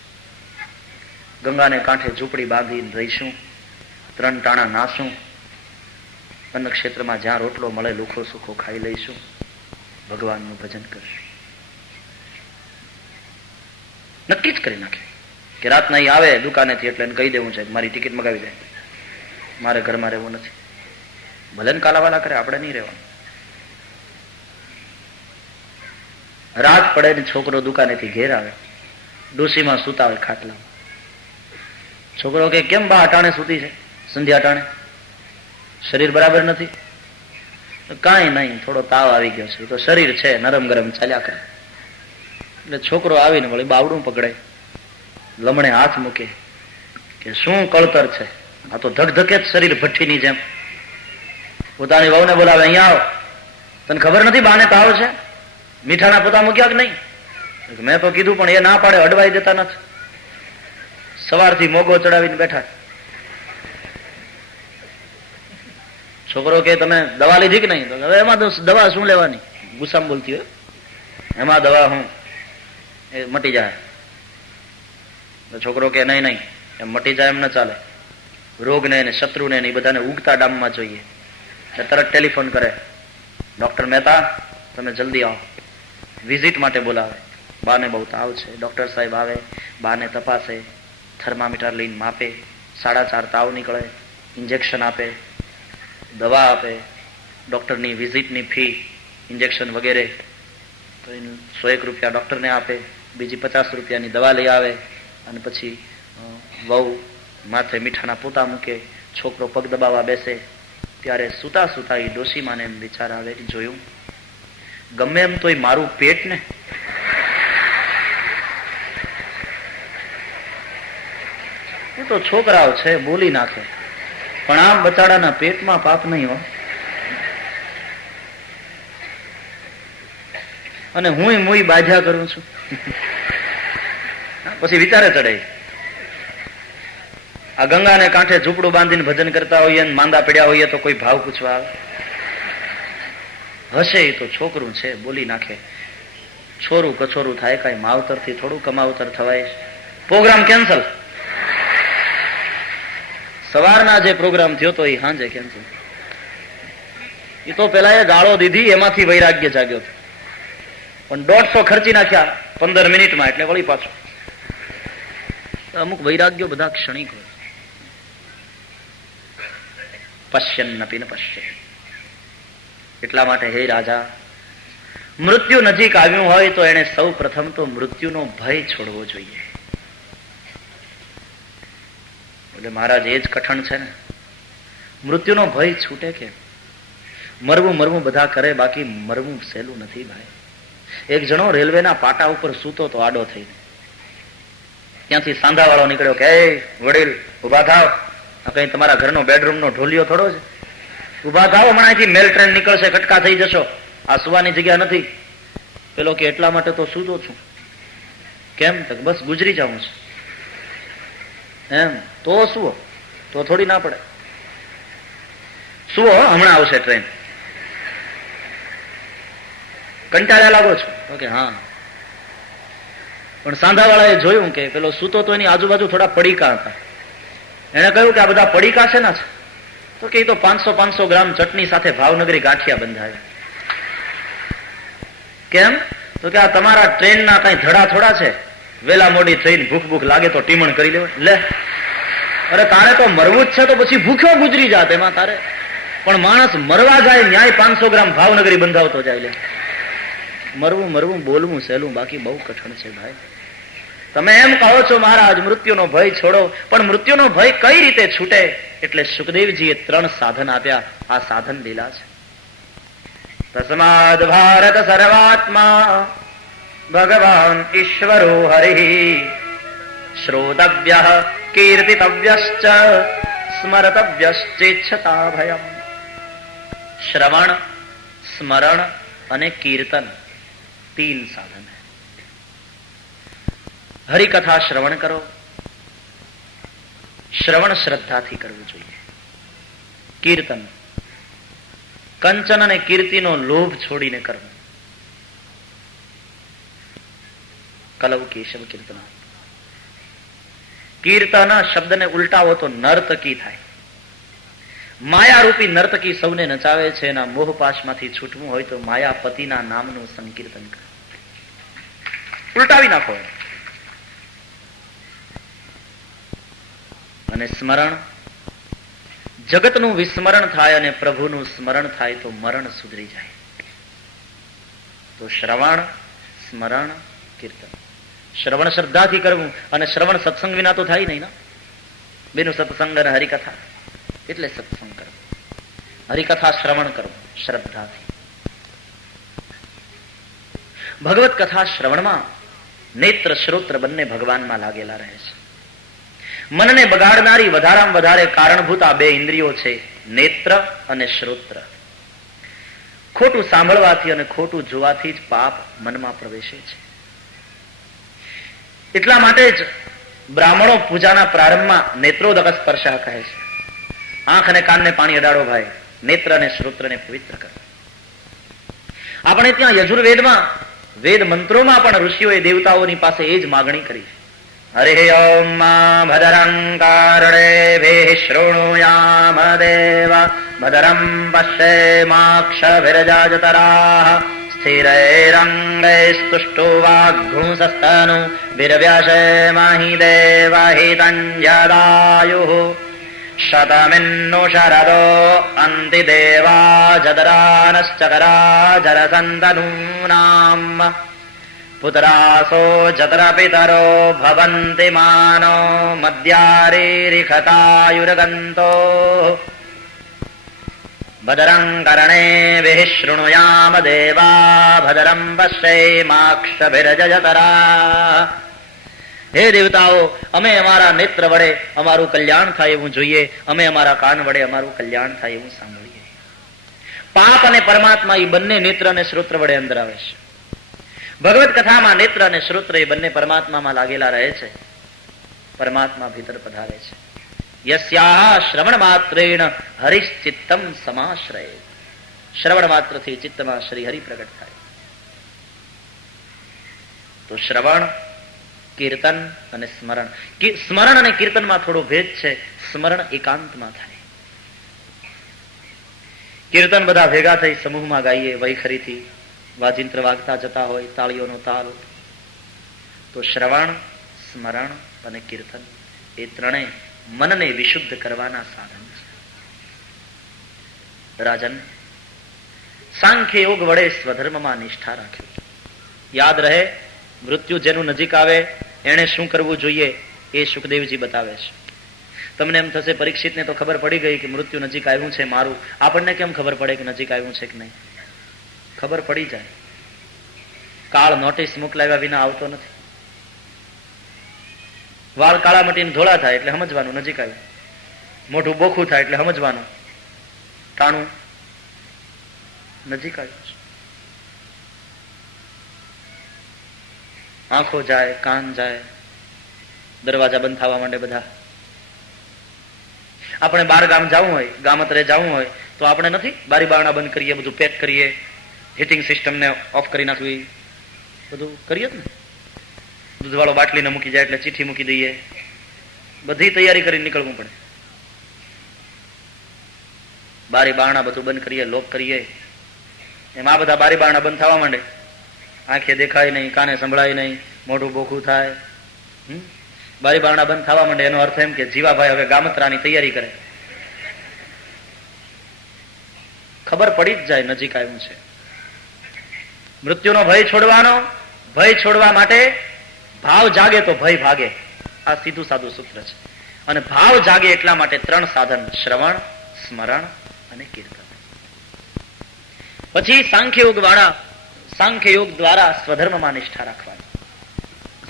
ગંગાને કાંઠે ઝૂંપડી બાંધીને રહીશું, 3 ટાણા નાશું, અન્ન ક્ષેત્રમાં જ્યાં રોટલો મળે લુખો સુખો ખાઈ લઈશું, ભગવાનનું ભજન કરશું. નક્કી જ કરી નાખે કે રાત નહીં આવે દુકાનેથી એટલે કહી દેવું છે મારી ટિકિટ મગાવી દે, મારે ઘરમાં રહેવું નથી. ભલે ને કાલાવાલા કરે, આપણે નહીં રહેવાનું. રાત પડે ને છોકરો દુકાનેથી ઘેર આવે, ડોશીમાં સૂતા હોય ખાટલા. છોકરો કે કેમ બા અટાણે સૂતી છે, સંધ્યા અટાણે, શરીર બરાબર નથી? કાંઈ નહીં, થોડો તાવ આવી ગયો છે, તો શરીર છે નરમ ગરમ ચાલ્યા કરે. એટલે છોકરો આવીને વળી બાવડું પકડે, લમણે હાથ મૂકે કે શું કળતર છે, આ તો ધકધકે જ શરીર ભઠ્ઠીની જેમ. પોતાની વહુને બોલાવે, અહીંયા આવો, તને ખબર નથી બાને તાવ છે? મીઠાના પોતા મૂક્યા કે નહીં? મેં તો કીધું પણ એ ના પાડે, અડવાઈ દેતા નથી. સવારથી મોગો ચડાવીને બેઠા. છોકરો કે તમે દવા લીધી કે નહીં? તો હવે એમાં દવા શું લેવાની, ગુસ્સામાં બોલતી હોય, એમાં દવા હું એ મટી જાય. તો છોકરો કે નહીં નહીં, એમ મટી જાય એમ ન ચાલે. રોગને ને શત્રુને ને બધાને ઉગતા ડામમાં જોઈએ. તરત ટેલિફોન કરે, ડોક્ટર મહેતા તમે જલ્દી આવો. વિઝિટ માટે બોલાવે. બાને બહુ તાવ છે, ડોક્ટર સાહેબ આવે, બાને તપાસે, થર્મામીટર લઈને માપે, 4.5 તાવ નીકળે, ઇન્જેક્શન આપે, દવા આપે. ડોક્ટરની વિઝિટની ફી, ઇન્જેક્શન વગેરે તો 101 રૂપિયા ડોક્ટરને આપે, બીજી 50 રૂપિયાની દવા લઈ આવે. અને પછી વહુ માથે મીઠાના પોતા મૂકે, છોકરો પગ દબાવવા બેસે. ત્યારે સુતા સુતા એ ડોશીમાને એમ વિચાર આવે, જોયું ગમે એમ તોય મારું પેટ ને. એ તો છોકરાઓ છે, બોલી નાખે, પણ આમ બચાડાના પેટમાં પાપ નહીં હો. અને હું મુઈ બાધ્યા કરું છું. પછી વિચારે ચડે, આ ગંગાને કાંઠે ઝૂંપડું બાંધીને ભજન કરતા હોઈએ, માંદા પડ્યા હોઈએ તો કોઈ ભાવ પૂછવા આવે? હશે એ તો છોકરું છે, બોલી નાખે. છોરું કછોરું થાય, કઈ માવતર થી થોડું કમાવતર થવાય. Programme cancel. સવારના જે પ્રોગ્રામ થયો તો એ સાંજે કેન્સલ. એ તો પેલા એ ગાળો દીધી, એમાંથી વૈરાગ્ય જાગ્યો. પણ 150 ખર્ચી નાખ્યા 15 મિનિટમાં, એટલે વળી પાછું. અમુક વૈરાગ્યો બધા ક્ષણિક હોય. પશ્યન્નપી ન પશ્ય. એટલા માટે હે રાજા, મૃત્યુ નજીક આવ્યું હોય તો એને સૌ પ્રથમ તો મૃત્યુનો ભય છોડવો જોઈએ. એટલે મહારાજ એ જ કઠણ છે ને, મૃત્યુનો ભય છૂટે કે મરવું મરવું બધા કરે, બાકી મરવું સહેલું નથી ભાઈ. એક જણો રેલવેના પાટા ઉપર સૂતો તો આડો થઈને, ત્યાંથી સાંધાવાળો નીકળ્યો કે એ વડીલ ઉભા થાવ, આ કઈ તમારા ઘરનો બેડરૂમનો ઢોલિયો થોડો છે, ઉભા થાવ, હમણાં અહીંથી મેલ ટ્રેન નીકળશે, કટકા થઈ જશો, આ સુવાની જગ્યા નથી. પેલો કે એટલા માટે તો સૂતો છું. કેમ? તો બસ ગુજરી જાઉં છું. એમ? તો સુવો, તો થોડી ના પડે. સુવો, હમણાં આવશે ટ્રેન. કંટાળ્યા લાગો છો? ઓકે, હા. પણ સાંધાવાળાએ જોયું કે પેલો સૂતો તો એની આજુબાજુ થોડા પડીકા હતા. એને કહ્યું કે આ બધા પડીકા છે ને? તો કે એ તો 500 ગ્રામ ચટણી સાથે ભાવનગરી ગાંઠિયા બંધાય. કેમ? તો કે આ તમારા ટ્રેનના કઈ ધડા થોડા છે, વેલા મોડી થઈને ભૂખ લાગે તો ટીમણ કરી લેવાય. લે, અરે તારે તો મરવું જ છે તો પછી ભૂખ્યો ગુજરી જાત, એમાં તારે. પણ માણસ મરવા જાય ન્યાય 500 ગ્રામ ભાવનગરી બંધાવતો જાય. લે, મરવું મરવું બોલવું સહેલું, બાકી બહુ કઠણ છે ભાઈ. તમે એમ કહો છો મહારાજ મૃત્યુનો ભય છોડો, પણ મૃત્યુનો ભય કઈ રીતે છૂટે? એટલે સુખદેવજીએ 3 સાધન આપ્યા. આ સાધન લીલા છે. તસ્માદ ભારત સર્વાત્મા ભગવાન ઈશ્વરો હરિ શ્રોતવ્ય કીર્તિતવ્યશ્ચ સ્મરતવ્યશ્ચેચ્છતા ભયમ. શ્રવણ, સ્મરણ અને કીર્તન 3 સાધન. હરિકથા શ્રવણ કરો. શ્રવણ શ્રદ્ધાથી કરવું જોઈએ. કીર્તન, કંચન અને કીર્તિનો લોભ છોડીને કરવું. કલવ કેશવ કીર્તન. કીર્તન શબ્દને ઉલટાવો તો નર્તકી થાય. માયારૂપી નર્તકી સૌને નચાવે છે. એના મોહપાશમાંથી છૂટવું હોય તો માયાપતિના નામનું સંકીર્તન કરો. ઉલટાવી નાખો. અને સ્મરણ, જગતનું વિસ્મરણ થાય અને પ્રભુનું સ્મરણ થાય તો મરણ સુધરી જાય. તો શ્રવણ, સ્મરણ, કીર્તન. શ્રવણ શ્રદ્ધાથી કરવું, અને શ્રવણ સત્સંગ વિના તો થાય નહીં. બેનું સત્સંગ અને હરિકથા એટલે સત્સંગ કરવું. હરિકથા શ્રવણ કરવું શ્રદ્ધાથી. ભગવત કથા શ્રવણમાં નેત્ર શ્રોત્ર બંને ભગવાનમાં લાગેલા રહે છે. મનને બગાડનારી વધારામાં વધારે કારણભૂત આ 2 ઇન્દ્રિયો છે, નેત્ર અને શ્રોત્ર. ખોટું સાંભળવાથી અને ખોટું જોવાથી જ પાપ મનમાં પ્રવેશે છે. એટલા માટે જ બ્રાહ્મણો પૂજાના પ્રારંભમાં નેત્રોદક સ્પર્શ કહે છે. આંખ અને કાનને પાણી અડાડો ભાઈ, નેત્ર અને શ્રોત્રને પવિત્ર કરો. આપણે ત્યાં યજુર્વેદમાં, વેદ મંત્રોમાં પણ ઋષિઓએ દેવતાઓની પાસે એ જ માગણી કરી. હરિ ઓમ ભદરં કારણેભિઃ શૃણુયામ દેવ ભદરં પશ્યેમાક્ષભિર્જતરાઃ સ્થિરૈરંગૈસ્તુષ્ટુવાઘ્ઘુંસસ્તનુ વિરવ્યશેમહિ દેવહિतं યદાયુઃ શતમિન્नु શરદો અંતિ દેવા જદરાનશ્ચકરા જરસંતનૂનામ પુત્રાસો જત્ર પિતરો ભવન્તિ માનો મદ્યારીરિખતાયુર્ગંતો ભદરં કર્ણેભિઃ શૃણુયામ દેવા ભદરં પશ્યેમાક્ષભિર્જતરાઃ. હે દેવતાઓ, અમે અમારા નેત્ર વડે અમારું કલ્યાણ થાય એવું જોઈએ, અમે અમારા કાન વડે અમારું કલ્યાણ થાય એવું સાંભળીએ. પાપ અને પરમાત્મા એ બંને નેત્ર અને શ્રોત્ર વડે અંદર આવે છે. ભગવત કથામાં નેત્ર અને શ્રોત્ર એ બંને પરમાત્મામાં લાગેલા રહે છે. પરમાત્મા ભીતર પધારે છે. યસ્યાહ શ્રવણ માત્રેણ હરિશ્ચિત્તમ સમાશ્રય. શ્રવણ માત્રથી ચિત્તમાં શ્રી હરિ પ્રગટ થાય. તો શ્રવણ, કીર્તન અને સ્મરણ. સ્મરણ અને કીર્તનમાં થોડો ભેદ છે. સ્મરણ એકાંતમાં થાય. કીર્તન બધા ભેગા થઈ સમૂહમાં ગાઈએ વૈખરીથી, વાજિંત્ર વાગતા જતા હોય, તાળીઓનો તાલ, તો શ્રવણ, સ્મરણ અને કીર્તન એ ત્રણેય મનને વિશુદ્ધ કરવાના સાધન છે. રાજન, સાંખ્ય યોગ વડે સ્વધર્મમાં નિષ્ઠા રાખ્યું. યાદ રહે, મૃત્યુ જેનું નજીક આવે એને શું કરવું જોઈએ એ સુખદેવજી બતાવે છે. તમને એમ થશે પરીક્ષિતને તો ખબર પડી ગઈ કે મૃત્યુ નજીક આવ્યું છે મારું, આપણને કેમ ખબર પડે કે નજીક આવ્યું છે કે નહીં? ખબર પડી જાય. કાળ નોટિસ મોકલાવ્યા વિના આવતો નથી. વાળ કાળા મટીને ધોળા થાય એટલે સમજવાનું નજીક આવ્યું, મોઢું બોખું થાય એટલે સમજવાનું ટાણું નજીક આવ્યું છે. આંખો જાય, કાન જાય, દરવાજા બંધ થવા માંડે બધા. આપણે બાર ગામ જવું હોય, ગામતરે જવું હોય તો આપણે નથી બારી બારણા બંધ કરીએ, બધું પેક કરીએ, હીટિંગ સિસ્ટમને ઓફ કરી નાખવી, બધું કરીએ જ ને. દૂધવાળો બાટલીને મૂકી જાય એટલે ચીઠી મૂકી દઈએ, બધી તૈયારી કરીને નીકળવું પડે. બારી બારણા બધું બંધ કરીએ, લોક કરીએ. એમ આ બધા બારી બારણા બંધ થવા માંડે, આંખે દેખાય નહીં, કાને સંભળાય નહીં, મોઢું બોખું થાય, બારી બારણા બંધ થવા માંડે. એનો અર્થ એમ કે જીવાભાઈ હવે ગામત્રાની તૈયારી કરે. ખબર પડી જ જાય નજીક આવ્યું છે. મૃત્યુનો ભય છોડવાનો, ભય છોડવા માટે ભાવ જાગે તો ભય ભાગે. આ સીધું સાદું સૂત્ર છે. અને ભાવ જાગે એટલા માટે ત્રણ સાધન: શ્રવણ, સ્મરણ અને કીર્તન. પછી સાંખ્ય યોગ દ્વારા સ્વધર્મમાં નિષ્ઠા રાખવાની.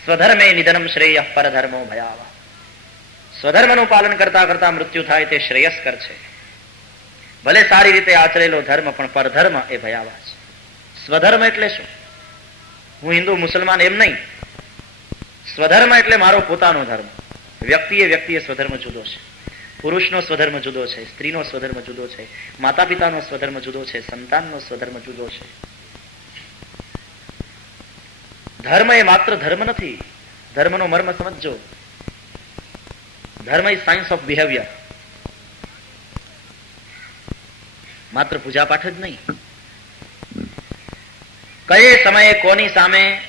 સ્વધર્મે નિધનમ શ્રેય પરધર્મો ભયાવા. સ્વધર્મનું પાલન કરતા કરતા મૃત્યુ થાય તે શ્રેયસ્કર છે. ભલે સારી રીતે આચરેલો ધર્મ પણ પરધર્મ એ ભયાવા છે. સ્વધર્મ એટલે શું? હું હિન્દુ મુસલમાન એમ નહીં. સ્વધર્મ એટલે મારો પોતાનો ધર્મ. વ્યક્તિએ સ્વધર્મ જુદો છે. પુરુષનો સ્વધર્મ જુદો છે, સ્ત્રીનો સ્વધર્મ જુદો છે, માતા પિતાનો સ્વધર્મ જુદો છે, સંતાનનો સ્વધર્મ જુદો છે. ધર્મ એ માત્ર ધર્મ નથી. ધર્મનો મર્મ સમજજો. ધર્મ ઇઝ સાયન્સ ઓફ બિહેવિયર. માત્ર પૂજા પાઠ જ નહીં. કયે સમયે કોની સામે,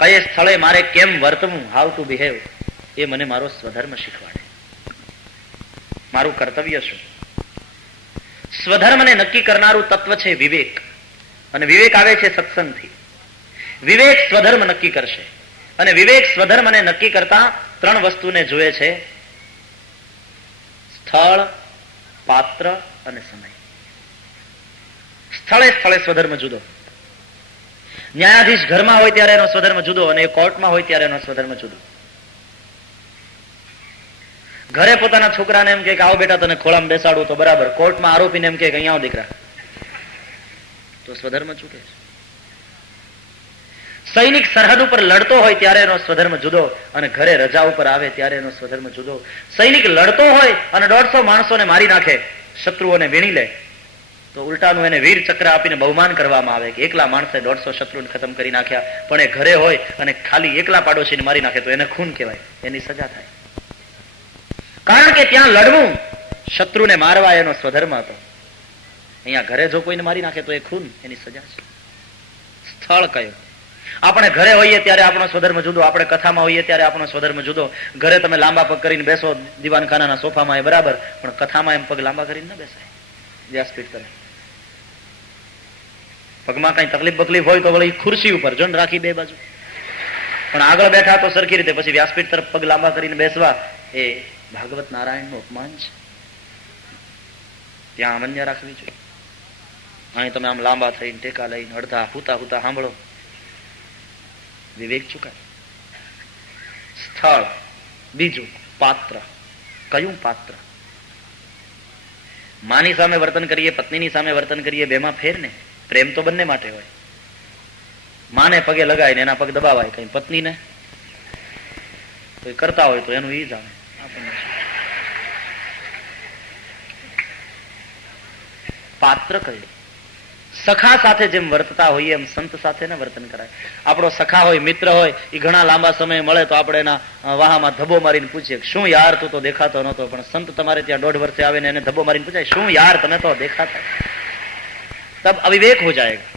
કયે સ્થળે મારે કેમ વર્તવું, હાઉ ટુ બિહેવ, એ મને મારો સ્વધર્મ શીખવાડે. મારું કર્તવ્ય શું? સ્વધર્મને નક્કી કરનારું તત્વ છે વિવેક. અને વિવેક આવે છે સત્સંગથી. વિવેક સ્વધર્મ નક્કી કરશે. અને વિવેક સ્વધર્મને નક્કી કરતા ત્રણ વસ્તુને જોયે છે: સ્થળ, પાત્ર અને સમય. સ્થળે સ્થળે સ્વધર્મ જુદો. ન્યાયાધીશ ઘરમાં હોય ત્યારે એનો સ્વધર્મ જુદો, અને એ કોર્ટમાં હોય ત્યારે એનો સ્વધર્મ જુદો. ઘરે પોતાના છોકરાને એમ કે આવો બેટા તને ખોળામાં બેસાડું તો બરાબર, કોર્ટમાં આરોપીને એમ કે અહીંયા આવો દીકરા, તો સ્વધર્મ ચૂકે છે. સૈનિક સરહદ ઉપર લડતો હોય ત્યારે એનો સ્વધર્મ જુદો, અને ઘરે રજા ઉપર આવે ત્યારે એનો સ્વધર્મ જુદો. સૈનિક લડતો હોય અને 150 માણસોને મારી નાખે, શત્રુઓને વીણી લે, તો ઉલટાનું એને વીર ચક્ર આપીને બહુમાન કરવામાં આવે કે એકલા માણસે 150 શત્રુને ખતમ કરી નાખ્યા. પણ એ ઘરે હોય અને ખાલી એકલા પાડોશીને મારી નાખે તો એને ખૂન કહેવાય, એની સજા થાય. કારણ કે ત્યાં લડવું, શત્રુને મારવા એનો સ્વધર્મ હતો. અહીંયા ઘરે જો કોઈને મારી નાખે તો એ ખૂન, એની સજા છે. સ્થળ કયો? આપણે ઘરે હોઈએ ત્યારે આપણો સ્વધર્મ જુદો, આપણે કથામાં હોઈએ ત્યારે આપણો સ્વધર્મ જુદો. ઘરે તમે લાંબા પગ કરીને બેસો દીવાનખાનાના સોફામાં, એ બરાબર, પણ કથામાં એમ પગ લાંબા કરીને ન બેસાય. વ્યાસપીઠ કરે પગમાં કઈ તકલીફ હોય તો વળી ખુરશી ઉપર જોન રાખી બે બાજુ, પણ આગળ બેઠા તો સરખી રીતે. પછી વ્યાસપીઠ તરફ પગ લાંબા કરીને બેસવા એ ભાગવત નારાયણનું અપમાન છે. ત્યાં અમન્ય રાખવી જોઈએ. અહીં તમે આમ લાંબા થઈને ટેકા લઈને અડધા હુતા સાંભળો, વિવેક ચૂકાય. સ્થળ. બીજું પાત્ર. કયું પાત્ર? માની સામે વર્તન કરીએ, પત્નીની સામે વર્તન કરીએ, બેમાં ફેર ને. પ્રેમ તો બંને માટે હોય. માને પગે લગાય ને એના પગ દબાવાય, કઈ પત્નીને કોઈ કરતા હોય તો એનું ઈ જ આવે. પાત્ર કયું? સખા સાથે જેમ વર્તતા હોઈએ એમ સંત સાથે ને વર્તન કરાય. આપણો સખા હોય, મિત્ર હોય, એ ઘણા લાંબા સમય મળે તો આપણે એના વાહામાં ધબ્બો મારીને પૂછીએ, શું યાર તું તો દેખાતો નહોતો. પણ સંત તમારે ત્યાં 1.5 વર્ષે આવે ને એને ધબ્બો મારીને પૂછાય, શું યાર તમે તો દેખાતા. તબ અવિવેક હો જાયેગા.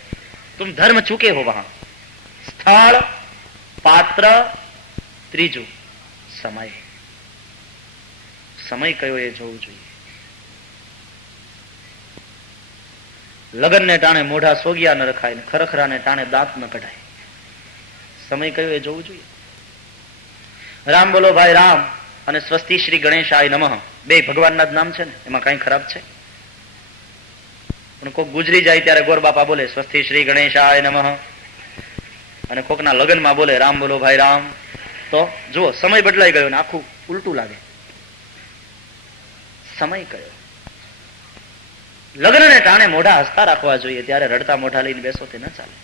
तुम धर्म चूके हो वहां। સ્થળ, પાત્ર, ત્રીજું સમય. સમય કયો એ જોવું જોઈએ. લગન ને ટાણે મોઢા સોગિયા ન રખાય ને ખરખરા ને ટાણે દાંત ન કઢાય. સમય કયો એ જોવું જોઈએ. રામ બોલો ભાઈ રામ અને સ્વસ્તિ શ્રી ગણેશાય નમઃ બે ભગવાનના જ નામ છે ને, એમાં કઈ ખરાબ છે? પણ કોક ગુજરી જાય ત્યારે ગોર બાપા બોલે સ્વસ્તિ શ્રી ગણેશાય નમઃ, અને કોકના લગ્નમાં બોલે રામ બોલો ભાઈ રામ. તો જુઓ સમય બદલાઈ ગયો ને આખું ઉલટું લાગે. સમય કયો? લગ્ન ને ટાણે મોઢા હસતા રાખવા જોઈએ, ત્યારે રડતા મોઢા લઈને બેસો તે ન ચાલે.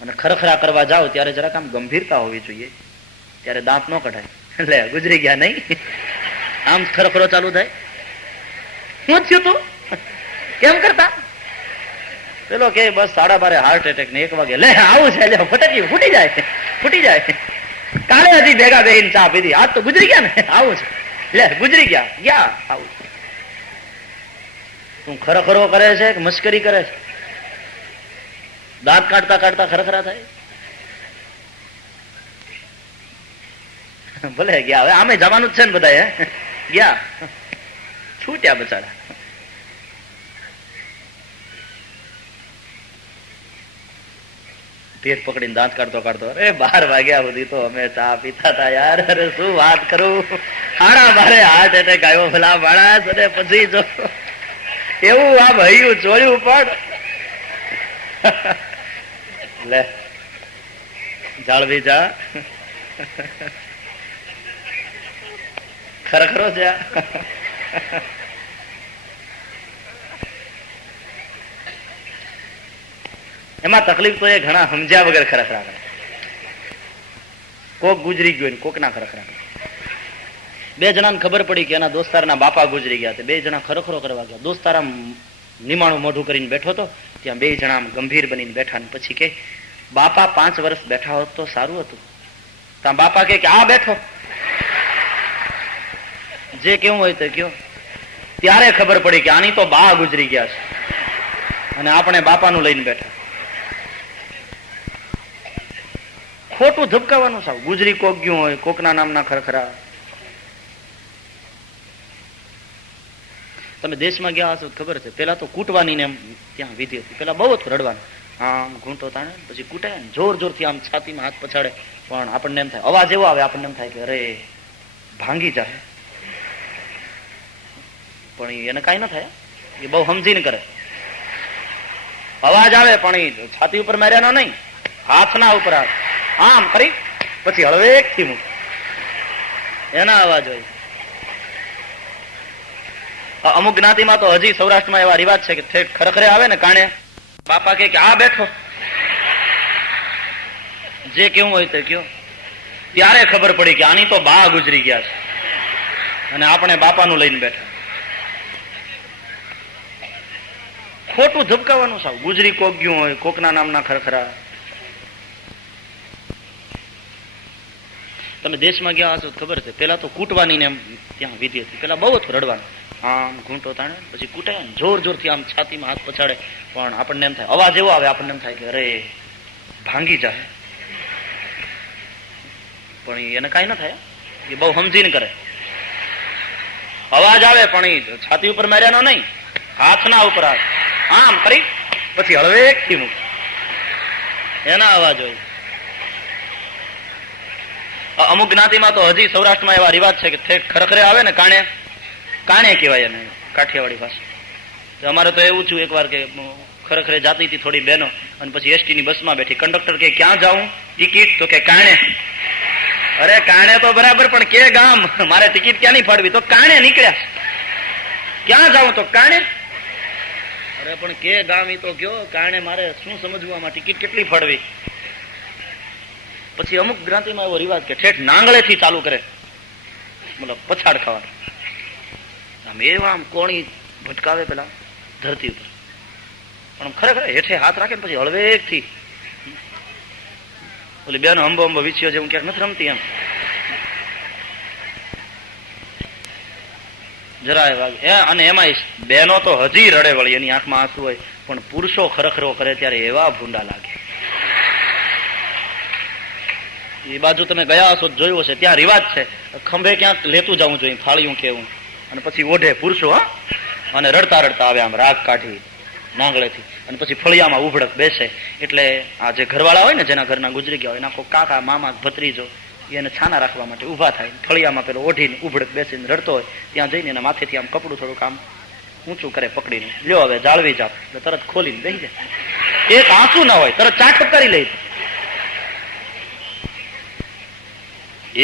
અને ખરખરા કરવા જાઓ ત્યારે જરાક આમ ગંભીરતા હોવી જોઈએ, ત્યારે દાંત ન કઢાય. એટલે ગુજરી ગયા નહીં, આમ ખરખરો ચાલુ થાય. શું થયું તું કેમ કરતા? પેલો કે બસ 12:30 હાર્ટ એટેક ને 1 વાગે. લે આવું છે, ફટકી ફૂટી જાય. કાલે હજી ભેગા બેહીને ચા પીધી, આજ તો ગુજરી ગયા ને. આવું છે, લે ગુજરી ગયા. આવું તું ખરખરો કરે છે કે મસ્કરી કરે છે? દાંત કાઢતા કાઢતા ખરખરા થાય. ભલે ગયા, હવે આમે જવાનું જ છે ને બધા. ગયા છૂટ્યા બચારા. પેટ પકડીને દાંત કાઢતો અરે 12 વાગ્યા સુધી તો અમે ચા પીતા હતા યાર. અરે શું વાત કરું, 12:30 હાર્ટ એટેક આવ્યો ભલા માણસ. અને પછી જો એવું આ ભયું ચોર્યું પણ લે જાળવી જા. ખરેખરો છે એમાં તકલીફ તો એ ઘણા સમજ્યા વગર ખરખરા કરે. કોક ગુજરી ગયો ને કોક ના ખરખરા કરે. 2 જણાને ખબર પડી કે એના દોસ્તારના બાપા ગુજરી ગયા, 2 જણા ખરખરો કરવા ગયા. દોસ્તારા નિમાણું મોઢું કરીને બેઠો હતો, ત્યાં 2 જણા ગંભીર બનીને બેઠા. ને પછી કે બાપા 5 વર્ષ બેઠા હોત તો સારું હતું. ત્યાં બાપા કે આ બેઠો, જે કેવું હોય તો કયો. ત્યારે ખબર પડી કે આની તો બા ગુજરી ગયા છે અને આપણે બાપાનું લઈને બેઠા. ખોટું ધબકાવાનું સાવ. ગુજરી કોક ગયું હોય, કોકના નામના ખરખરા. તમે દેશમાં ગયા હશો ખબર છે, પેલા તો કૂટવાની ને એમ ત્યાં વિધિ હતી. પેલા બહુ જ રડવાનું, આમ ઘૂંટો તાણે પછી કૂટે, જોર જોરથી આમ છાતીમાં હાથ પછાડે. પણ આપણને એમ થાય, અવાજ એવો આવે આપણને એમ થાય કે અરે ભાંગી જાય. પણ એને કઈ ન થાય, એ બહુ સમજીને કરે. અવાજ આવે પણ એ છાતી ઉપર માર્યાનો નહીં, હાથના ઉપર આમ કરી પછી હળવેકથી મૂકે, એના અવાજ હોય. અમુક જ્ઞાતિમાં તો હજી સૌરાષ્ટ્રમાં એવા રિવાજ છે કે ખરેખરે આવે ને કાણે બાપા કે આ બેઠો, જે કેવું હોય તે કયો. ત્યારે ખબર પડી કે આની તો બા ગુજરી ગયા છે અને આપણે બાપાનું લઈને બેઠા. ખોટું ધબકાવાનું સાવ. ગુજરી કોક ગયું હોય, કોકના નામના ખરખરા. તમે દેશમાં ગયા હશો ખબર છે, પેલા તો કૂટવાની ને એમ ત્યાં વિધિ હતી. પેલા બહુ જ રડવાનું, આમ ઘૂંટો તાણે પછી કૂટે, જોર જોરથી આમ છાતીમાં હાથ પછાડે. પણ આપણને એમ થાય, અવાજ એવો આવે આપણને એમ થાય કે અરે ભાંગી જાય. પણ એને કઈ ન થાય, એ બહુ સમજીને કરે. અવાજ આવે પણ એ છાતી ઉપર માર્યાનો નહીં, હાથના ઉપર આમ કરી પછી હળવેકથી મૂકે, એના અવાજ હોય. અમુક જ્ઞાતિમાં તો હજી સૌરાષ્ટ્રમાં એવા રિવાજ છે કે ખરેખરે આવે ને કાણે કહેવાય એને કાઠિયાવાડી ભાષા. અમારે તો એવું છું એકવાર કે ખરેખરે જાતી હતી થોડી બહેનો, અને પછી એસટી ની બસમાં બેઠી. કંડક્ટર કે ક્યાં જાઉં ટિકિટ? તો કે કાણે. અરે કાણે તો બરાબર, પણ કે ગામ, મારે ટિકિટ ક્યાં નહીં ફાડવી? તો કાણે નીકળ્યા. ક્યાં જાઉં? તો કાણે. અરે પણ કે ગામ ઈ તો કયો, કાણે મારે શું સમજવું આમાં, ટિકિટ કેટલી ફાડવી? પછી અમુક જ્ઞાતિમાં એવો રિવાજ કે ઠેઠ નાંગળેથી ચાલુ કરે, મતલબ પછાડ ખાવાનું. આમ એવા આમ કોણી ભટકાવે પેલા ધરતી ઉપર. પણ ખરેખર હેઠે હાથ રાખે ને પછી હળવેકથી ઓલી બેનો અંબો અંબો વિછ્યો છે, હું ક્યાંક નથી રમતી એમ. જરાય વાગે. અને એમાં બહેનો તો હજી રડે વળી, એની આંખમાં આંસુ હોય, પણ પુરુષો ખરખરો કરે ત્યારે એવા ભૂંડા લાગે. એ બાજુ તમે ગયા હશો, જોયું હશે, ત્યાં રિવાજ છે ખંભે ક્યાંક લેતું જવું જોઈએ, ફાળિયું કેવું, અને પછી ઓઢે પુરુષો, અને રડતા રડતા આવે આમ રાગ કાઢી નાંગળેથી, અને પછી ફળિયામાં ઉભડક બેસે. એટલે આ જે ઘરવાળા હોય ને, જેના ઘરના ગુજરી ગયા હોય, એના કોઈ કાકા મામા ભત્રીજો એને છાના રાખવા માટે ઉભા થાય, ફળિયામાં પેલો ઓઢીને ઉભડક બેસીને રડતો હોય, ત્યાં જઈને એના માથેથી આમ કપડું થોડુંક આમ ઊંચું કરે પકડીને, લ્યો હવે જાળવી જાવ, એટલે તરત ખોલીને બેસી જાય. એક આંસુ ના હોય, તરત ચાટ કરી લે.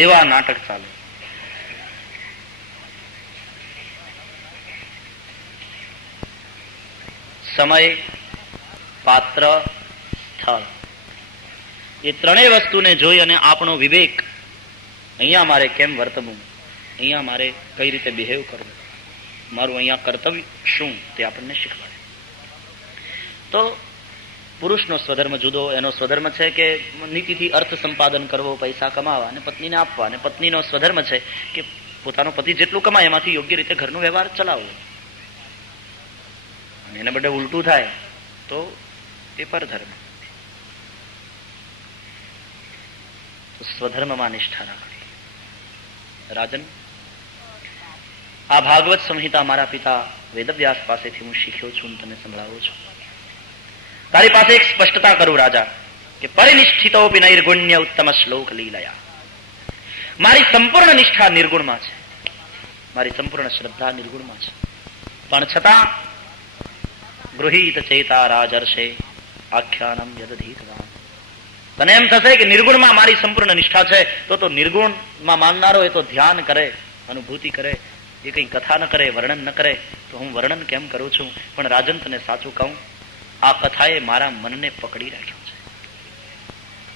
એવા નાટક ચાલે. સમય, પાત્ર, સ્થળ, એ ત્રણેય વસ્તુને જોઈ અને આપણો વિવેક, અહીંયા મારે કેમ વર્તવું, અહીંયા મારે કઈ રીતે બિહેવ કરવું, મારું અહીંયા કર્તવ્ય શું, તે આપણને શીખવાડે. તો પુરુષનો સ્વધર્મ જુદો, એનો સ્વધર્મ છે કે નીતિથી અર્થ સંપાદન કરવો, પૈસા કમાવા અને પત્નીને આપવા, અને પત્નીનો સ્વધર્મ છે કે પોતાનો પતિ જેટલું કમાય એમાંથી યોગ્ય રીતે ઘરનો વ્યવહાર ચલાવવો. અને એને બધે ઉલટું થાય તો એ પરધર્મ. સ્વધર્મમાં નિષ્ઠા રાખવી. રાજન, આ ભાગવત સંહિતા મારા પિતા વેદવ્યાસ પાસેથી હું શીખ્યો છું, તને સંભળાવું છું. તારી પાસે એક સ્પષ્ટતા કરું રાજા, કે પરિનિષ્ઠિતોપી નૈર્ગુણ્ય ઉત્તમ શ્લોક લીલયા. મારી સંપૂર્ણ નિષ્ઠા નિર્ગુણમાં છે, મારી સંપૂર્ણ શ્રદ્ધા નિર્ગુણમાં છે, પણ છતાં ગૃહીત ચેતા રાજર્ષે આખ્યાનમ યદધીતવાન. તને એમ થશે કે નિર્ગુણમાં મારી સંપૂર્ણ નિષ્ઠા છે, તો નિર્ગુણમાં માનનારો એ તો ધ્યાન કરે, અનુભૂતિ કરે, એ કઈ કથા ન કરે, વર્ણન ન કરે, તો હું વર્ણન કેમ કરું છું? પણ રાજન, તને સાચું કહું, આ કથાએ મારા મનને પકડી રાખ્યો છે.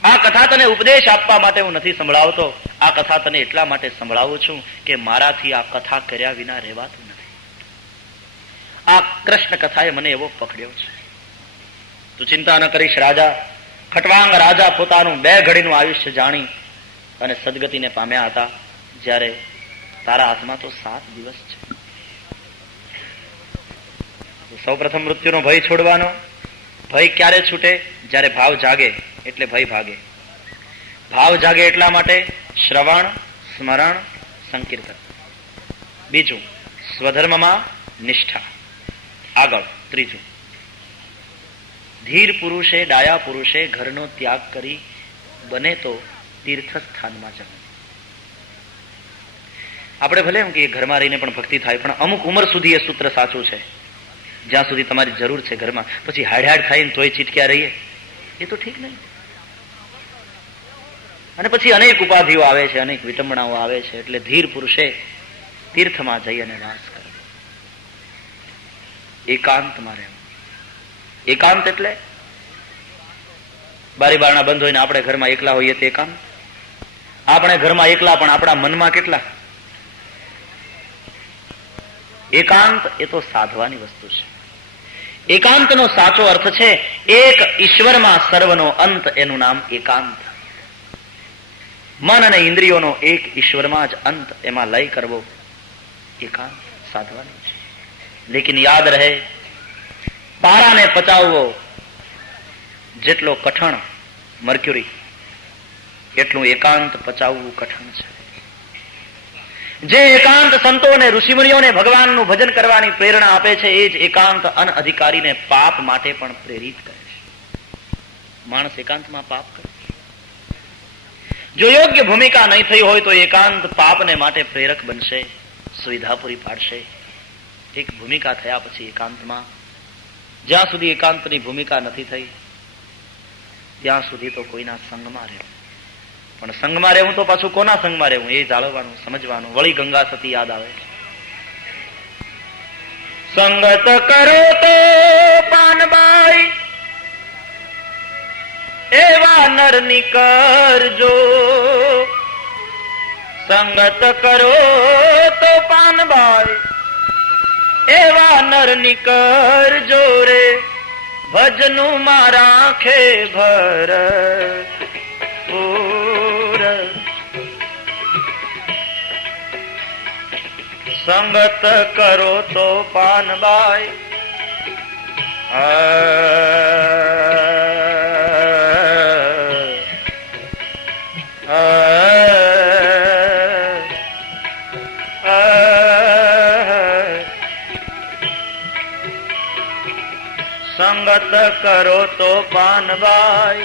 આ કથા તને ઉપદેશ આપવા માટે હું નથી સંભળાવતો, આ કથા તને એટલા માટે સંભળાવું છું કે મારાથી આ કથા કર્યા વિના રહેવાતું નથી. આ કૃષ્ણ કથાએ મને એવો પકડ્યો છે. તું ચિંતા ન કરીશ રાજા. ખટવાંગ રાજા પોતાનું 2 ઘડીનું આયુષ્ય જાણી અને સદગતિને પામ્યા હતા, જ્યારે તારા હાથમાં તો 7 દિવસ છે. સૌ પ્રથમ મૃત્યુનો ભય છોડવાનો. ભય ક્યારે છૂટે? જ્યારે ભાવ જાગે એટલે ભય ભાગે. ભાવ જાગે એટલા માટે શ્રવણ, સ્મરણ, સંકીર્તન. બીજું, સ્વધર્મમાં નિષ્ઠા. આગળ ત્રીજું, ધીર પુરુષે, ડાયા પુરુષે ઘરનો ત્યાગ કરી બને તો તીર્થ સ્થાનમાં જવું. આપણે ભલે એમ કે ઘરમાં રહીને પણ ભક્તિ થાય, પણ અમુક ઉંમર સુધી એ સૂત્ર સાચું છે. જ્યાં સુધી તમારી જરૂર છે ઘરમાં, પછી હાડ થાય ને તોય ચીટક્યા રહીએ, એ તો ઠીક નહીં. અને પછી અનેક ઉપાધિઓ આવે છે, અનેક વિટંબણાઓ આવે છે. એટલે ધીર પુરુષે તીર્થમાં જઈ અને વાસ કરે, એકાંતમાં રહેવું. એકાંત એટલે બારી બારણા બંધ હોય ને આપણે ઘરમાં એકલા હોઈએ તે એકાંત. આપણે ઘરમાં એકલા, પણ આપણા મનમાં કેટલા? એકાંત એ તો સાધવાની વસ્તુ છે. એકાંતનો સાચો અર્થ છે એક ઈશ્વરમાં સર્વનો અંત, એનું નામ એકાંત. મન અને ઇન્દ્રિયોનો એક ઈશ્વરમાં જ અંત, એમાં લય કરવો, એકાંત સાધવાની છે. લેકિન યાદ રહે, પારાને પચાવવો જેટલો કઠણ મર્ક્યુરી, એટલું એકાંત પચાવવું કઠણ છે. જે એકાંત સંતો અને ઋષિમુનિઓને ભગવાનનું ભજન કરવાની પ્રેરણા આપે છે, એ જ એકાંત અનઅધિકારીને પાપ માટે પણ પ્રેરિત કરે છે. માણસ એકાંતમાં પાપ કરે છે. જો યોગ્ય ભૂમિકા નહીં થઈ હોય તો એકાંત પાપને માટે પ્રેરક બનશે, સુવિધા પૂરી પાડશે. એક ભૂમિકા થયા પછી એકાંતમાં, જ્યાં સુધી એકાંતની ભૂમિકા નથી થઈ ત્યાં સુધી તો કોઈના સંગમાં રહેવું. પણ સંગમાં રહેવું તો પાછું કોના સંગમાં રહેવું એ જાળવવાનું, સમજવાનું. વળી ગંગા સતી યાદ આવે છે. સંગત કરો તો પાનબાઈ એવા નર નિકરજો. સંગત કરો તો પાનબાઈ એવા નર નિકરજો રે, ભજનું માં રાખે ભર સંગત કરો તો પાનબાઈ સંગત કરો તો પાનબાઈ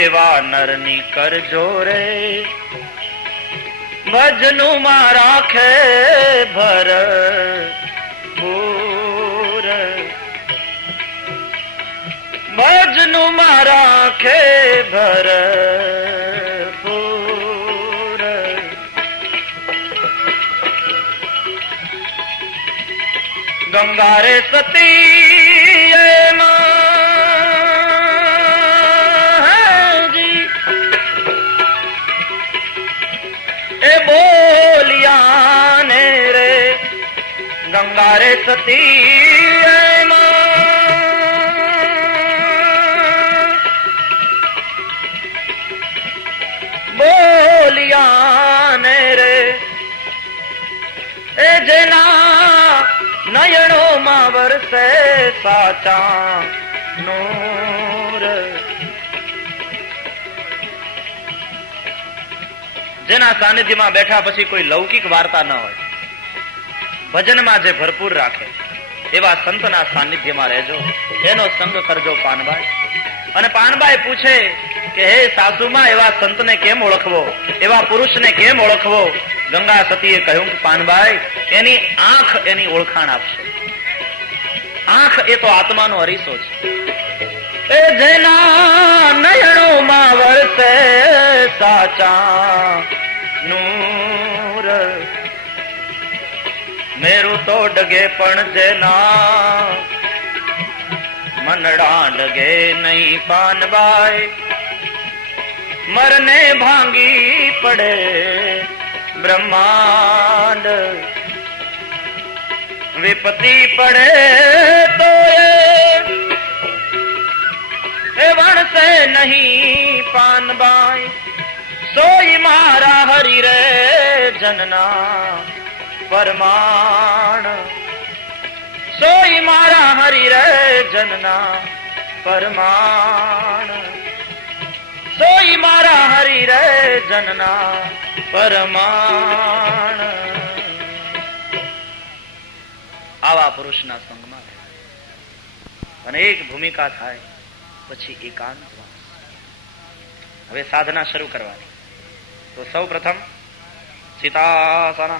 એવા નરની કરજો રે ભજનું માં રાખે ભર પૂર ભજનું માં રાખે ભર પૂર ગંગા રે સતી બોલિયા ને રે ગંગા રે સતી બોલિયા ને રે એ જેના નયણો માં વરસે સાચા નૂર જેના સાનિધ્યમાં બેઠા પછી કોઈ લૌકિક વાર્તા ન હોય, ભજનમાં જે ભરપૂર રાખે એવા સંતના સાનિધ્યમાં રહેજો, એનો સંગ કરજો પાનબાઈ. અને પાનબાઈ પૂછે કે હે સાસુમાં એવા સંતને કેમ ઓળખવો, એવા પુરુષને કેમ ઓળખવો? ગંગા સતીએ કહ્યું કે પાનબાઈ એની આંખ એની ઓળખાણ આપશે. આંખ એ તો આત્માનો અરીસો છે. એ જેના નયણોમાં વરસે સાચા નૂર મેરું તો ડગે પણ જેના મનડા ડગે નહીં પાનબાઈ મરને ભાંગી પડે બ્રહ્માંડ વિપત્તિ પડે તો એ વણસે નહીં પાનબાઈ સોઈ મારા હરિ રે જનના પરમાણ સોઈ મારા હરિ રે જનના પરમાણ સોઈ મારા હરિ રે જનના પરમાણ. આવા પુરુષના સંગમાં અનેક ભૂમિકા થાય પછી એકાંતવાસ. હવે સાધના શરૂ કરવાની. તો સૌ પ્રથમ ચિતાસન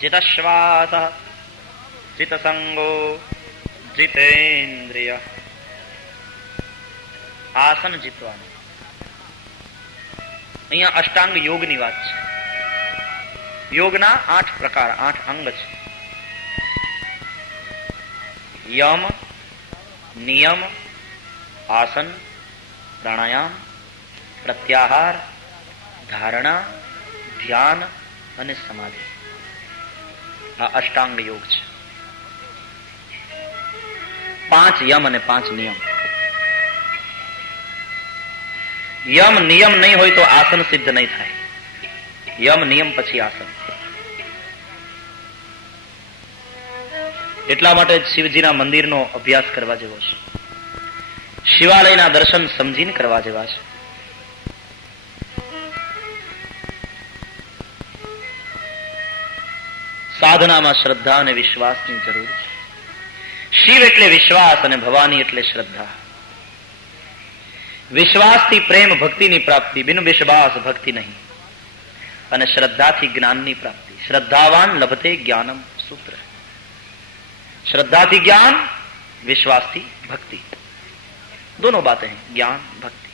જિતશ્વાસ જિતસંગો જિતેન્દ્રિય. આસન જીતવાનું. અહીંયા અષ્ટાંગ યોગની વાત છે. યોગના 8 પ્રકાર, 8 અંગ છે. યમ, નિયમ, આસન, પ્રાણાયામ, પ્રત્યાહાર, ધારણા, ધ્યાન અને સમાધિ. આ અષ્ટાંગ યોગ છે. 5 યમ અને 5 નિયમ. યમ નિયમ નહીં હોય તો આસન સિદ્ધ નહીં થાય. યમ નિયમ પછી આસન. એટલા માટે શિવજીના મંદિરનો અભ્યાસ કરવા જેવો છે. શિવાલયના દર્શન સમજીને કરવા જેવા છે. સાધનામાં શ્રદ્ધા અને વિશ્વાસની જરૂર છે. શિવ એટલે વિશ્વાસ અને ભવાની એટલે શ્રદ્ધા. વિશ્વાસથી પ્રેમ ભક્તિની પ્રાપ્તિ, બિન વિશ્વાસ ભક્તિ નહીં. અને શ્રદ્ધાથી જ્ઞાનની પ્રાપ્તિ. શ્રદ્ધાવાન લભતે જ્ઞાનમ સૂત્ર. श्रद्धा थी ज्ञान, विश्वास थी भक्ति. दोनों बातें हैं, ज्ञान भक्ति.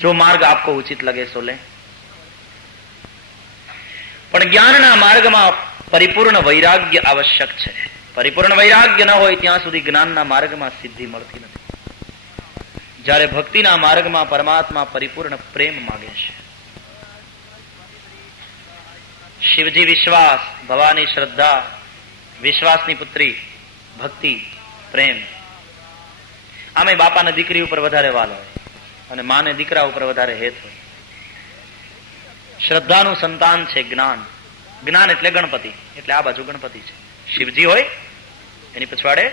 जो मार्ग आपको उचित लगे सो ले. પણ જ્ઞાનના માર્ગમાં પરિપૂર્ણ વૈરાગ્ય આવશ્યક છે. પરિપૂર્ણ વૈરાગ્ય ન હોય ત્યાં સુધી જ્ઞાનના માર્ગમાં સિદ્ધિ મળતી નથી. જ્યારે ભક્તિના માર્ગમાં પરમાત્મા પરિપૂર્ણ પ્રેમ માગે છે. શિવજી વિશ્વાસ, ભવાની શ્રદ્ધા, વિશ્વાસની પુત્રી ભક્તિ, પ્રેમ. આમે બાપાને દીકરી ઉપર વધારે વાલ હોય અને માને દીકરા ઉપર વધારે હેત હોય. શ્રદ્ધાનું સંતાન છે જ્ઞાન જ્ઞાન એટલે ગણપતિ, એટલે આ બાજુ ગણપતિ છે. શિવજી હોય એની પછવાડે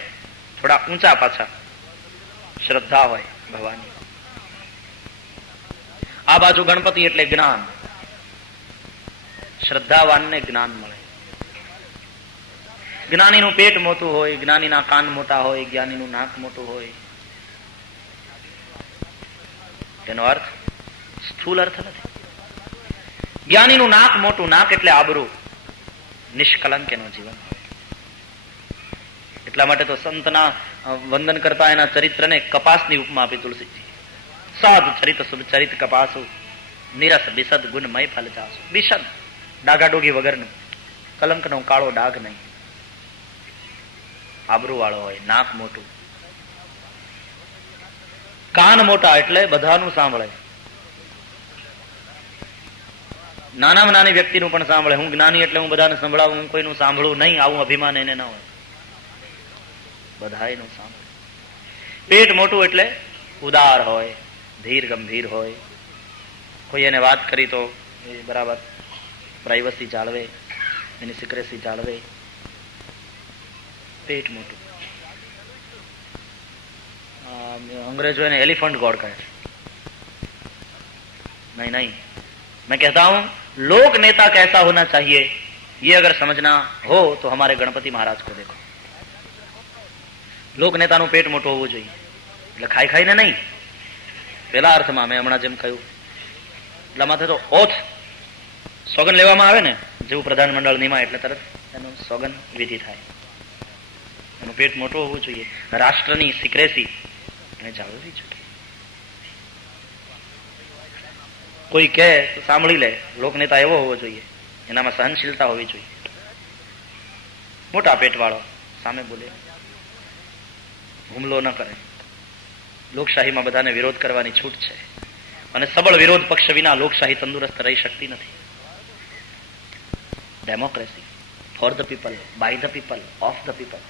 થોડા ઊંચા પાછા શ્રદ્ધા હોય ભગવાનની. આ બાજુ ગણપતિ એટલે જ્ઞાન, શ્રદ્ધાવાનને જ્ઞાન મળે. જ્ઞાનીનું પેટ મોટું હોય, જ્ઞાનીના કાન મોટા હોય, જ્ઞાનીનું નાક મોટું હોય. એનો અર્થ સ્થૂલ અર્થ નથી. જ્ઞાનીનું નાક મોટું, નાક એટલે આબરૂ, નિષ્કલંક એનું જીવન. એટલા માટે તો સંતના વંદન કરતા એના ચરિત્રને કપાસની ઉપમા આપી તુલસીજી. સાધુ ચરિત શુભ ચરિત કપાસુ, નિરસ બિસદ ગુણમય ફલ જાસુ. બિસદ ડાઘાડોગી વગરનું, કલંકનો કાળો ડાઘ નહીં, આબરૂ વાળો હોય, નાક મોટું, કાન મોટા એટલે બધાનું સાંભળે. નાનામાં નાની વ્યક્તિનું પણ સાંભળે. હું જ્ઞાની એટલે હું બધાને સંભળાવું, હું કોઈનું સાંભળું નહીં, આવું અભિમાન એને ના હોય. બધાયનું સાંભળે. પેટ મોટું એટલે ઉદાર હોય, ધીર ગંભીર હોય. કોઈ એને વાત કરી તો એ બરાબર પ્રાઇવસી જાળવે, એની સિક્રેસી જાળવે. પેટ મોટું. अंग्रेजों ने एलिफेंट गॉड कहा है. नहीं नहीं, मैं कहता हूं लोक नेता कैसा होना चाहिए ये अगर समझना हो तो हमारे गणपति महाराज को देखो. લોક નેતાનું પેટ મોટું હોવું જોઈએ. એટલે ખાઈ ખાઈને નહીં, પેલા અર્થમાં મેં હમણાં જેમ કહ્યું એટલા માટે તો ઓથ સોગન લેવામાં આવે ને, જેવું પ્રધાનમંડળ નિમાય એટલે તરત એનું સોગન વિધિ થાય. એનું પેટ મોટું હોવું જોઈએ. રાષ્ટ્રની સિક્રેસી એને જાળવવી જોઈએ. કોઈ કહે તો સાંભળી લે. લોકનેતા એવો હોવો જોઈએ, એનામાં સહનશીલતા હોવી જોઈએ. મોટા પેટ વાળો સામે બોલે, હુમલો ન કરે. લોકશાહીમાં બધાને વિરોધ કરવાની છૂટ છે, અને સબળ વિરોધ પક્ષ વિના લોકશાહી તંદુરસ્ત રહી શકતી નથી. Democracy for the people, by the people, of the people,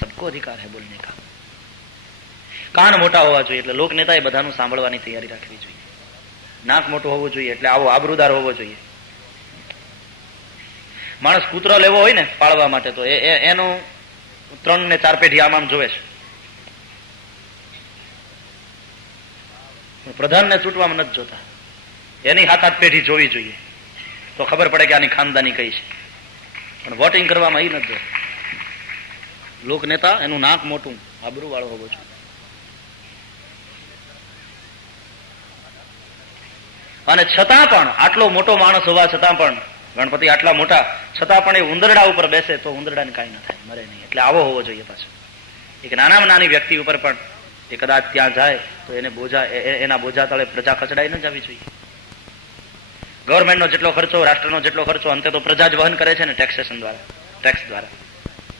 सबको अधिकार है बोलने का. કાન મોટા હોવા જોઈએ એટલે લોક નેતાએ બધાનું સાંભળવાની તૈયારી રાખવી જોઈએ. નાક મોટું હોવું જોઈએ એટલે આવો આબરૂદાર હોવો જોઈએ. માણસ કૂતરો લેવો હોય ને પાળવા માટે તો એનું 3 ને 4 પેઢી આમ જોવે છે. પ્રધાનને ચૂંટવામાં નથી જોતા, એની 7-8 પેઢી જોવી જોઈએ તો ખબર પડે કે આની ખાનદાની કઈ છે. પણ વોટિંગ કરવામાં એ નથી જોતા. લોક નેતા એનું નાક મોટું આબરૂ વાળો હોવો જોઈએ. અને છતાં પણ આટલો મોટો માણસ હોવા છતાં પણ, ગણપતિ આટલા મોટા છતાં પણ એ ઉંદરડા ઉપર બેસે તો ઉંદરડાને કાંઈ ન થાય, મરે નહીં. એટલે આવો હોવો જોઈએ. પાછો એક નાનામાં નાની વ્યક્તિ ઉપર પણ એ કદાચ ત્યાં જાય તો એને બોજા, એના બોજા તળે પ્રજા કચડાઈ ન જવી જોઈએ. ગવર્મેન્ટનો જેટલો ખર્ચો, રાષ્ટ્રનો જેટલો ખર્ચો અંતે તો પ્રજા જ વહન કરે છે ને, ટેક્સેશન દ્વારા, ટેક્સ દ્વારા.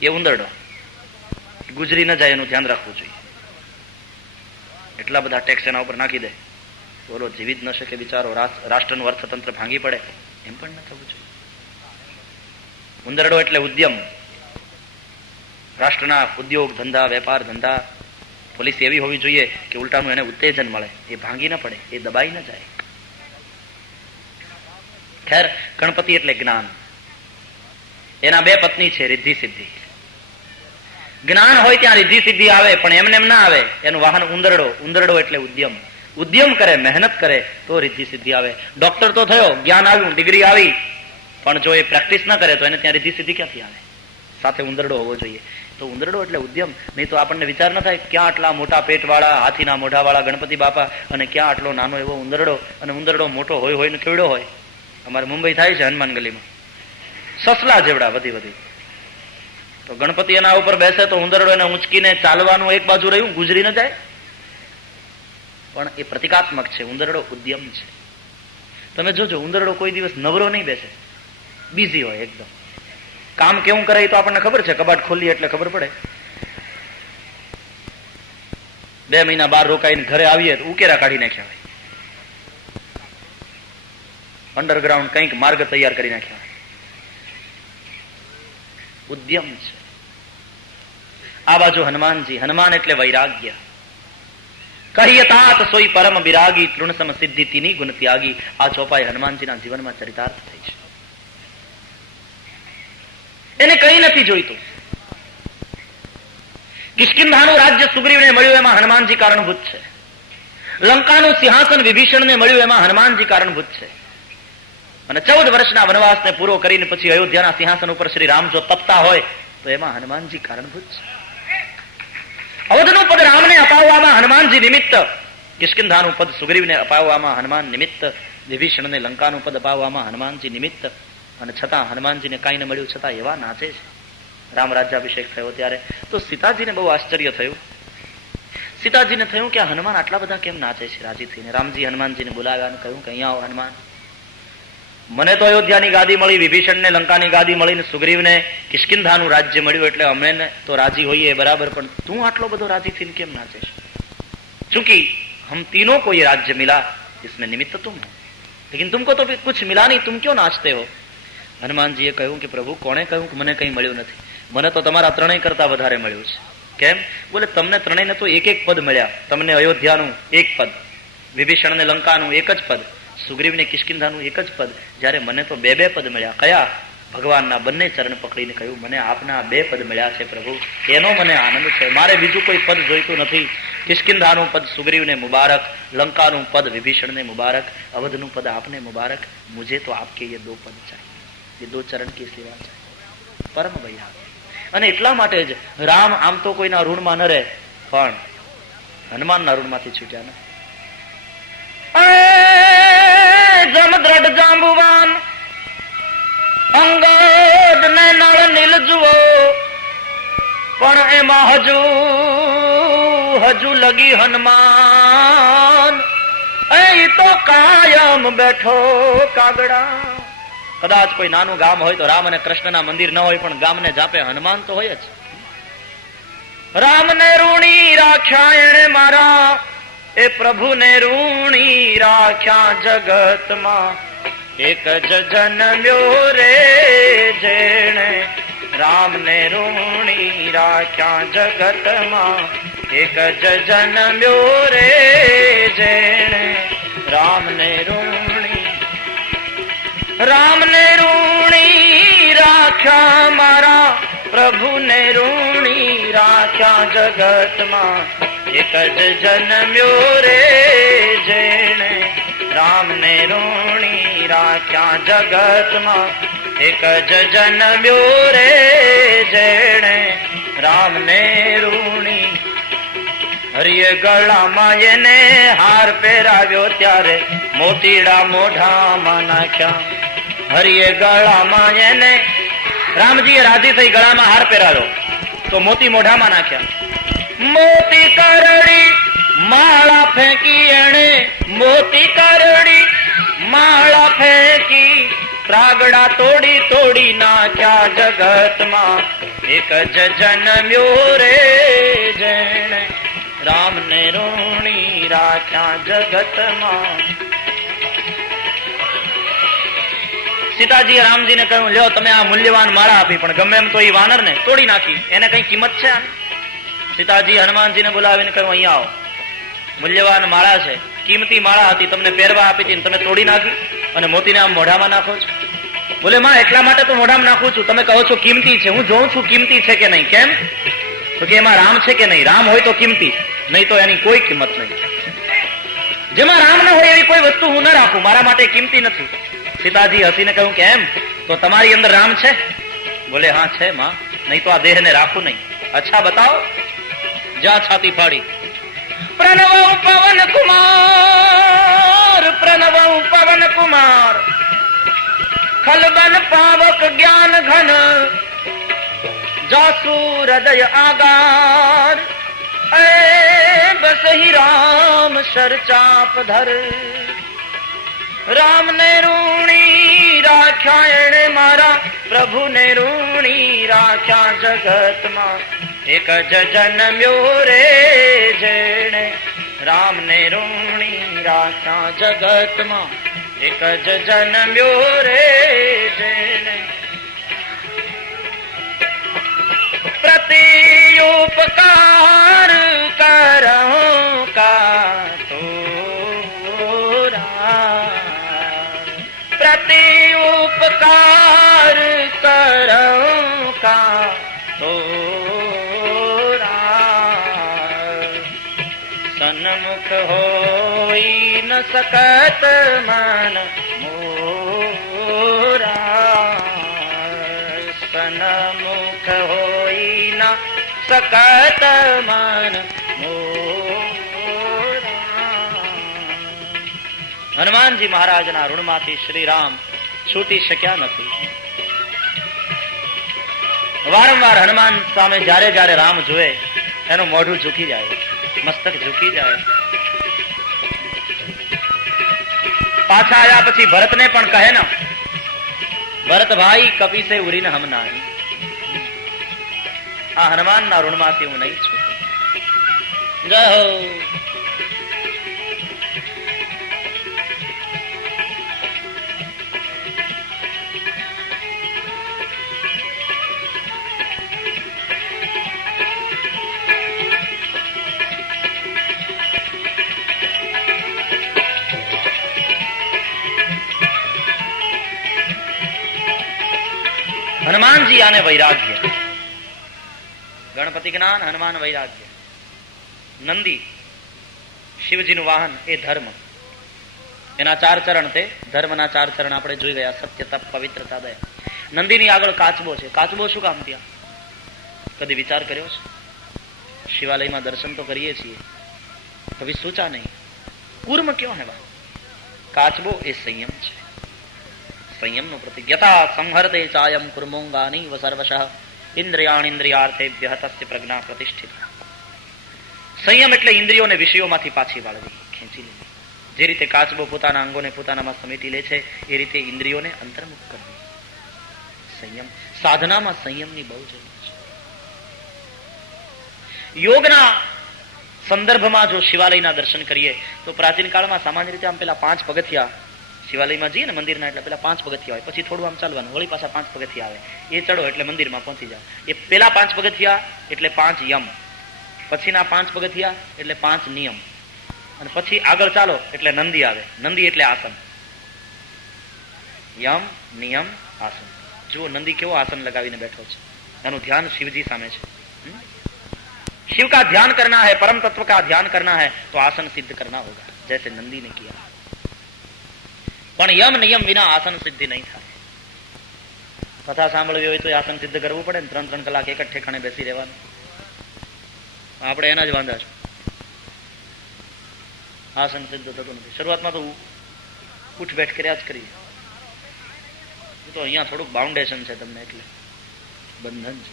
એ ઉંદરડો ગુજરી ન જાય એનું ધ્યાન રાખવું જોઈએ. એટલા બધા ટેક્સ એના ઉપર નાખી દે બોલો જીવી જ ન શકે બિચારો, રાષ્ટ્રનું અર્થતંત્ર ભાંગી પડે, એમ પણ ન થવું જોઈએ. ઉંદરડો એટલે ઉદ્યમ. રાષ્ટ્રના ઉદ્યોગ ધંધા, વેપાર ધંધા, પોલિસી એવી હોવી જોઈએ કે ઉલટાનું એને ઉત્તેજન મળે, એ ભાંગી ન પડે, એ દબાઈ ન જાય. ખેર, ગણપતિ એટલે જ્ઞાન. એના 2 પત્ની છે, રિદ્ધિ સિદ્ધિ. જ્ઞાન હોય ત્યાં રિદ્ધિ સિદ્ધિ આવે, પણ એમને એમ ના આવે. એનું વાહન ઉંદરડો. ઉંદરડો એટલે ઉદ્યમ. ઉદ્યમ કરે, મહેનત કરે તો રિદ્ધિ સિદ્ધિ આવે. ડોક્ટર તો થયો, જ્ઞાન આવ્યું, ડિગ્રી આવી, પણ જો એ પ્રેક્ટિસ ન કરે તો એને ત્યાં રિદ્ધિ સિદ્ધિ ક્યાંથી આવે? સાથે ઉંદરડો હોવો જોઈએ. તો ઉંદરડો એટલે ઉદ્યમ. નહીં તો આપણને વિચાર ન થાય ક્યાં આટલા મોટા પેટ વાળા, હાથીના મોઢા વાળા ગણપતિ બાપા, અને ક્યાં આટલો નાનો એવો ઉંદરડો. અને ઉંદરડો મોટો હોય ને કેવડો હોય. અમારે મુંબઈ થાય છે હનુમાન ગલીમાં, સસલા જેવડા વધી. તો ગણપતિ એના ઉપર બેસે તો ઉંદરડો એને ઊંચકીને ચાલવાનું એક બાજુ રહ્યું, ગુજરી ન જાય. પણ એ પ્રતિકાત્મક છે. ઉંદરડો ઉદ્યમ છે. તમે જોજો, ઉંદરડો કોઈ દિવસ નવરો નહીં બેસે, બિઝી હોય એકદમ. કામ કેવું કરે એ તો આપણને ખબર છે. કબાટ ખોલીએ એટલે ખબર પડે. 2 મહિના બહાર રોકાઈને ઘરે આવીએ તો ઉકેરા કાઢી નાખ્યા હોય, અંડરગ્રાઉન્ડ કંઈક માર્ગ તૈયાર કરી નાખ્યા હોય. ઉદ્યમ છે. આ બાજુ હનુમાનજી. હનુમાન એટલે વૈરાગ્ય. કહીએ તાત સોઈ પરમ વિરાગી, તૃણસમ સિદ્ધિ તીની ગુણ ત્યાગી. આ ચોપાઈ હનુમાનજીના જીવનમાં ચરિતાર્થ થઈ છે. એને કંઈ નથી જોઈતું. કિષ્કિંધાનું રાજ્ય સુગ્રીવને મળ્યું એમાં હનુમાનજી કારણભૂત છે. લંકાનું સિંહાસન વિભીષણને મળ્યું એમાં હનુમાનજી કારણભૂત છે. અને 14 વર્ષના વનવાસને પૂરો કરીને પછી અયોધ્યાના સિંહાસન ઉપર શ્રી રામ જો તપતા હોય તો એમાં હનુમાનજી કારણભૂત છે. અવધનું પદ રામને અપાવવામાં હનુમાનજી નિમિત્ત, કિષ્કિંધાનું પદ સુગ્રીવને અપાવવામાં હનુમાન નિમિત્ત, વિભીષણને લંકાનું પદ અપાવવામાં હનુમાનજી નિમિત્ત. અને છતાં હનુમાનજીને કાંઈ ન મળ્યું છતાં એવા નાચે છે. રામ રાજ્યાભિષેક થયો ત્યારે તો સીતાજીને બહુ આશ્ચર્ય થયું. સીતાજીને થયું કે આ હનુમાન આટલા બધા કેમ નાચે છે રાજી થઈને. રામજી હનુમાનજીને બોલાવ્યા અને કહ્યું કે અહીંયા આવો હનુમાન, મને તો અયોધ્યાની ગાદી મળી, વિભીષણને લંકાની ગાદી મળી, સુગ્રીવને કિષ્કિંધાનું રાજ્ય મળ્યું, એટલે અમે તો રાજી હોઈએ બરાબર, પણ તું આટલો બધો રાજી થઈને કેમ નાચે છે? ચૂંकि हम तीनों को ये राज्य मिला, इसमें निमित्त तुम हो, लेकिन तुमको तो कुछ मिला नहीं, तुम क्यों नाचते हो? હનુમાનજીએ કહ્યું કે પ્રભુ, કોણે કહ્યું કે મને કંઈ મળ્યું નથી? મને તો તમારા ત્રણેય કરતા વધારે મળ્યું છે. કેમ? બોલે તમને ત્રણેયને તો એક એક પદ મળ્યા. તમને અયોધ્યાનું એક પદ, વિભીષણને લંકાનું એક જ પદ, સુગ્રીવને કિષ્કિંધાનું એક જ પદ, જ્યારે મને તો બે બે પદ મળ્યા. કયા? ભગવાનના બંને ચરણ પકડીને કહ્યું મને આપના 2 પદ મળ્યા છે પ્રભુ, એનો મને આનંદ છે. મારે બીજું કોઈ પદ જોઈતું નથી. કિષ્કિંધાનું પદ સુગ્રીવને મુબારક, લંકાનું પદ વિભીષણને મુબારક, અવધનું પદ આપને મુબારક, મુझे तो आपके ये 2 પદ चाहिए, ये 2 ચરણ की સેવા चाहिए. પરમ ભૈયા. અને એટલા માટે જ રામ આમ તો કોઈના ઋણમાં ન રહે, પણ હનુમાનના ઋણમાંથી છૂટ્યા ન. જમદ્રઢ જાંબુવાન અંગદ ને નળ નીલ જુઓ, પણ એમાં હજુ લગી હનુમાન, એ તો કાયમ બેઠો કાગડા. કદાચ કોઈ નાનું ગામ હોય તો રામ અને કૃષ્ણના મંદિર ન હોય, પણ ગામને જાપે હનુમાન તો હોય જ. રામને ઋણી રાખ્યા એણે મારા, એ પ્રભુને ઋણી રાખ્યા જગતમાં. એક જ જન્મ્યો રે જેણે રામને ઋણી રાખ્યા જગતમાં. એક જ જન્મ્યો રે જેણે રામને ઋણી, રામને ઋણી રાખ્યા મારા, પ્રભુને ઋણી રાખ્યા જગતમાં. એક જ જન્મ્યો રે જેણે રામને ઋણી રાખ્યા જગતમાં. એક જ જન્મ્યો રે જેણે રામને ઋણી. હરિએ ગળામાં એને હાર પહેરાવ્યો ત્યારે મોતીડા મોઢામાં નાખ્યા. હરિએ ગળામાં એને, રામજીએ રાજી થઈ ગળામાં હાર પહેરાવ્યો તો મોતી મોઢામાં નાખ્યા. મોતી કરડી માળા ફેંકી એણે, મોતી કરડી માળા ફેંકી, પ્રાગડા તોડી તોડી નાખ્યા જગતમાં. એક જ જન્મ્યો રે જેણે રામને ઋણી રાખ્યા જગતમાં. સીતાજીએ રામજીને કહ્યું, લ્યો તમે આ મૂલ્યવાન માળા આપી, પણ ગમે એમ તો એ વાનરને તોડી નાખી, એને કઈ કિંમત છે? સીતાજી હનુમાનજીને બોલાવીને કહ્યું, અહીંયા આવો, મૂલ્યવાન માળા છે, કિંમતી માળા હતી, તમને પહેરવા આપી હતી, તમે તોડી નાખી અને મોતીને આમ મોઢામાં નાખો છો. બોલે માં એટલા માટે તો મોઢામાં નાખું છું, તમે કહો છો કિંમતી છે, હું જોઉં છું કિંમતી છે કે નહીં. કેમ? તો કે એમાં રામ છે કે નહીં? રામ હોય તો કિંમતી, નહીં તો એની કોઈ કિંમત નહીં. જેમાં રામ ન હોય એવી કોઈ વસ્તુ હું ન રાખું, મારા માટે કિંમતી નથી. સીતાજી હસીને કહ્યું કે એમ, તો તમારી અંદર રામ છે? બોલે હા છે માં, નહીં તો આ દેહને રાખું નહીં. અચ્છા બતાવો. જા છાતી ફાડી. પ્રણવ પવન કુમાર, પ્રણવ પવન કુમાર, ખલબન પાવક જ્ઞાન ઘન, જાસુ હૃદય આગાર, એ બસહી રામ શરચાપ ધર. રામને ઋણી રાખ્યા એણે મારા, પ્રભુને ઋણી રાખ્યા જગતમાં. એક જ જન્મ્યો રે જેણે રામને ઋણી રાખ્યા જગતમાં. એક જ જન્મ્યો રે જેણે પ્રતિ ઉપકાર કરો કા તોરા, પ્રતિ ઉપકાર કરો કા તો સન્મુખ હોઈ ન સકત મન મોરા, સન્મુખ હોઈ ન સકત મન મોરા. હનુમાનજી મહારાજના ઋણમાંથી શ્રી રામ છૂટી શક્યા નથી. વારંવાર હનુમાન સામે જ્યારે જ્યારે રામ જોએ એનું મોઢું ઝૂકી જાય, મસ્તક ઝૂકી જાય. પાછા આવ્યા પછી ભરતને પણ કહે ને, ભરત ભાઈ કપી સે ઉરીને હમ નાહી. આ હનુમાનના ઋણમાંથી હું નહીં છું. જય હો. હનુમાનજી આને વૈરાગ્ય, ગણપતિ જ્ઞાન, હનુમાન વૈરાગ્ય. નંદી શિવજીનું વાહન એ ધર્મ, એના 4 ચરણ, તે ધર્મના 4 ચરણ આપણે જોઈ ગયા, સત્ય, તપ, પવિત્રતા, દયા. નંદીની આગળ કાચબો છે. કાચબો શું કામ ત્યાં? કદી વિચાર કર્યો છે? શિવાલયમાં દર્શન તો કરીએ છીએ, કભી સોચા નહીં કુર્મ ક્યો હે? કાચબો એ સંયમ છે, સંયમનું પ્રતીક. યથા સંહરતે ચાયમ કુર્મોંગાની સર્વશઃ ઇન્દ્રિયાણિન્દ્રિયાર્થેભ્યઃ તસ્ય પ્રજ્ઞા પ્રતિષ્ઠિત. સંયમ એટલે ઇન્દ્રિયોને વિષયોમાંથી પાછી વાળવી, ખેંચી લેવી. જે રીતે કાચબો પોતાના અંગોને પોતાનામાં સમેટી લે છે, એ રીતે ઇન્દ્રિયોને અંતર્મુખ કરવી. સંયમ, સાધનામાં સંયમની બહુ જરૂર છે. યોગના સંદર્ભમાં જો શિવાલયના દર્શન કરીએ તો પ્રાચીન કાળમાં સામાન્ય રીતે આમ પેલા 5 પગથિયા, શિવાલયમાં જઈએ ને મંદિરના, એટલે પેલા 5 પગથિયા હોય, પછી થોડું આમ ચાલવાનું, વળી પાછા 5 પગથિયા આવે, એ ચડો એટલે મંદિરમાં પહોંચી જાવ. એ પેલા 5 પગથિયા એટલે 5 યમ, પછીના 5 પગથિયા એટલે 5 નિયમ, અને પછી આગળ ચાલો એટલે નંદી આવે. નંદી એટલે આસન. યમ, નિયમ, આસન. જુઓ નંદી કેવો આસન લગાવીને બેઠો છે, એનું ધ્યાન શિવજી સામે છે. शिव का ध्यान करना है, परम तत्व का ध्यान करना है तो आसन सिद्ध करना होगा, जैसे नंदी ने किया. પણ યમ નિયમ વિના આસન સિદ્ધિ નહીં થાય. કથા સાંભળવી હોય તો આસન સિદ્ધ કરવું પડે ને, 3-3 કલાક એક જ ઠેકાણે બેસી રહેવાનું. આપણે એના જ વાંધા છે, આસન સિદ્ધ થતું નથી. શરૂઆતમાં તો ઉઠ બેઠ કર્યા જ કરીએ, તો અહીંયા થોડુંક બાઉન્ડેશન છે તમને, એટલે બંધન છે.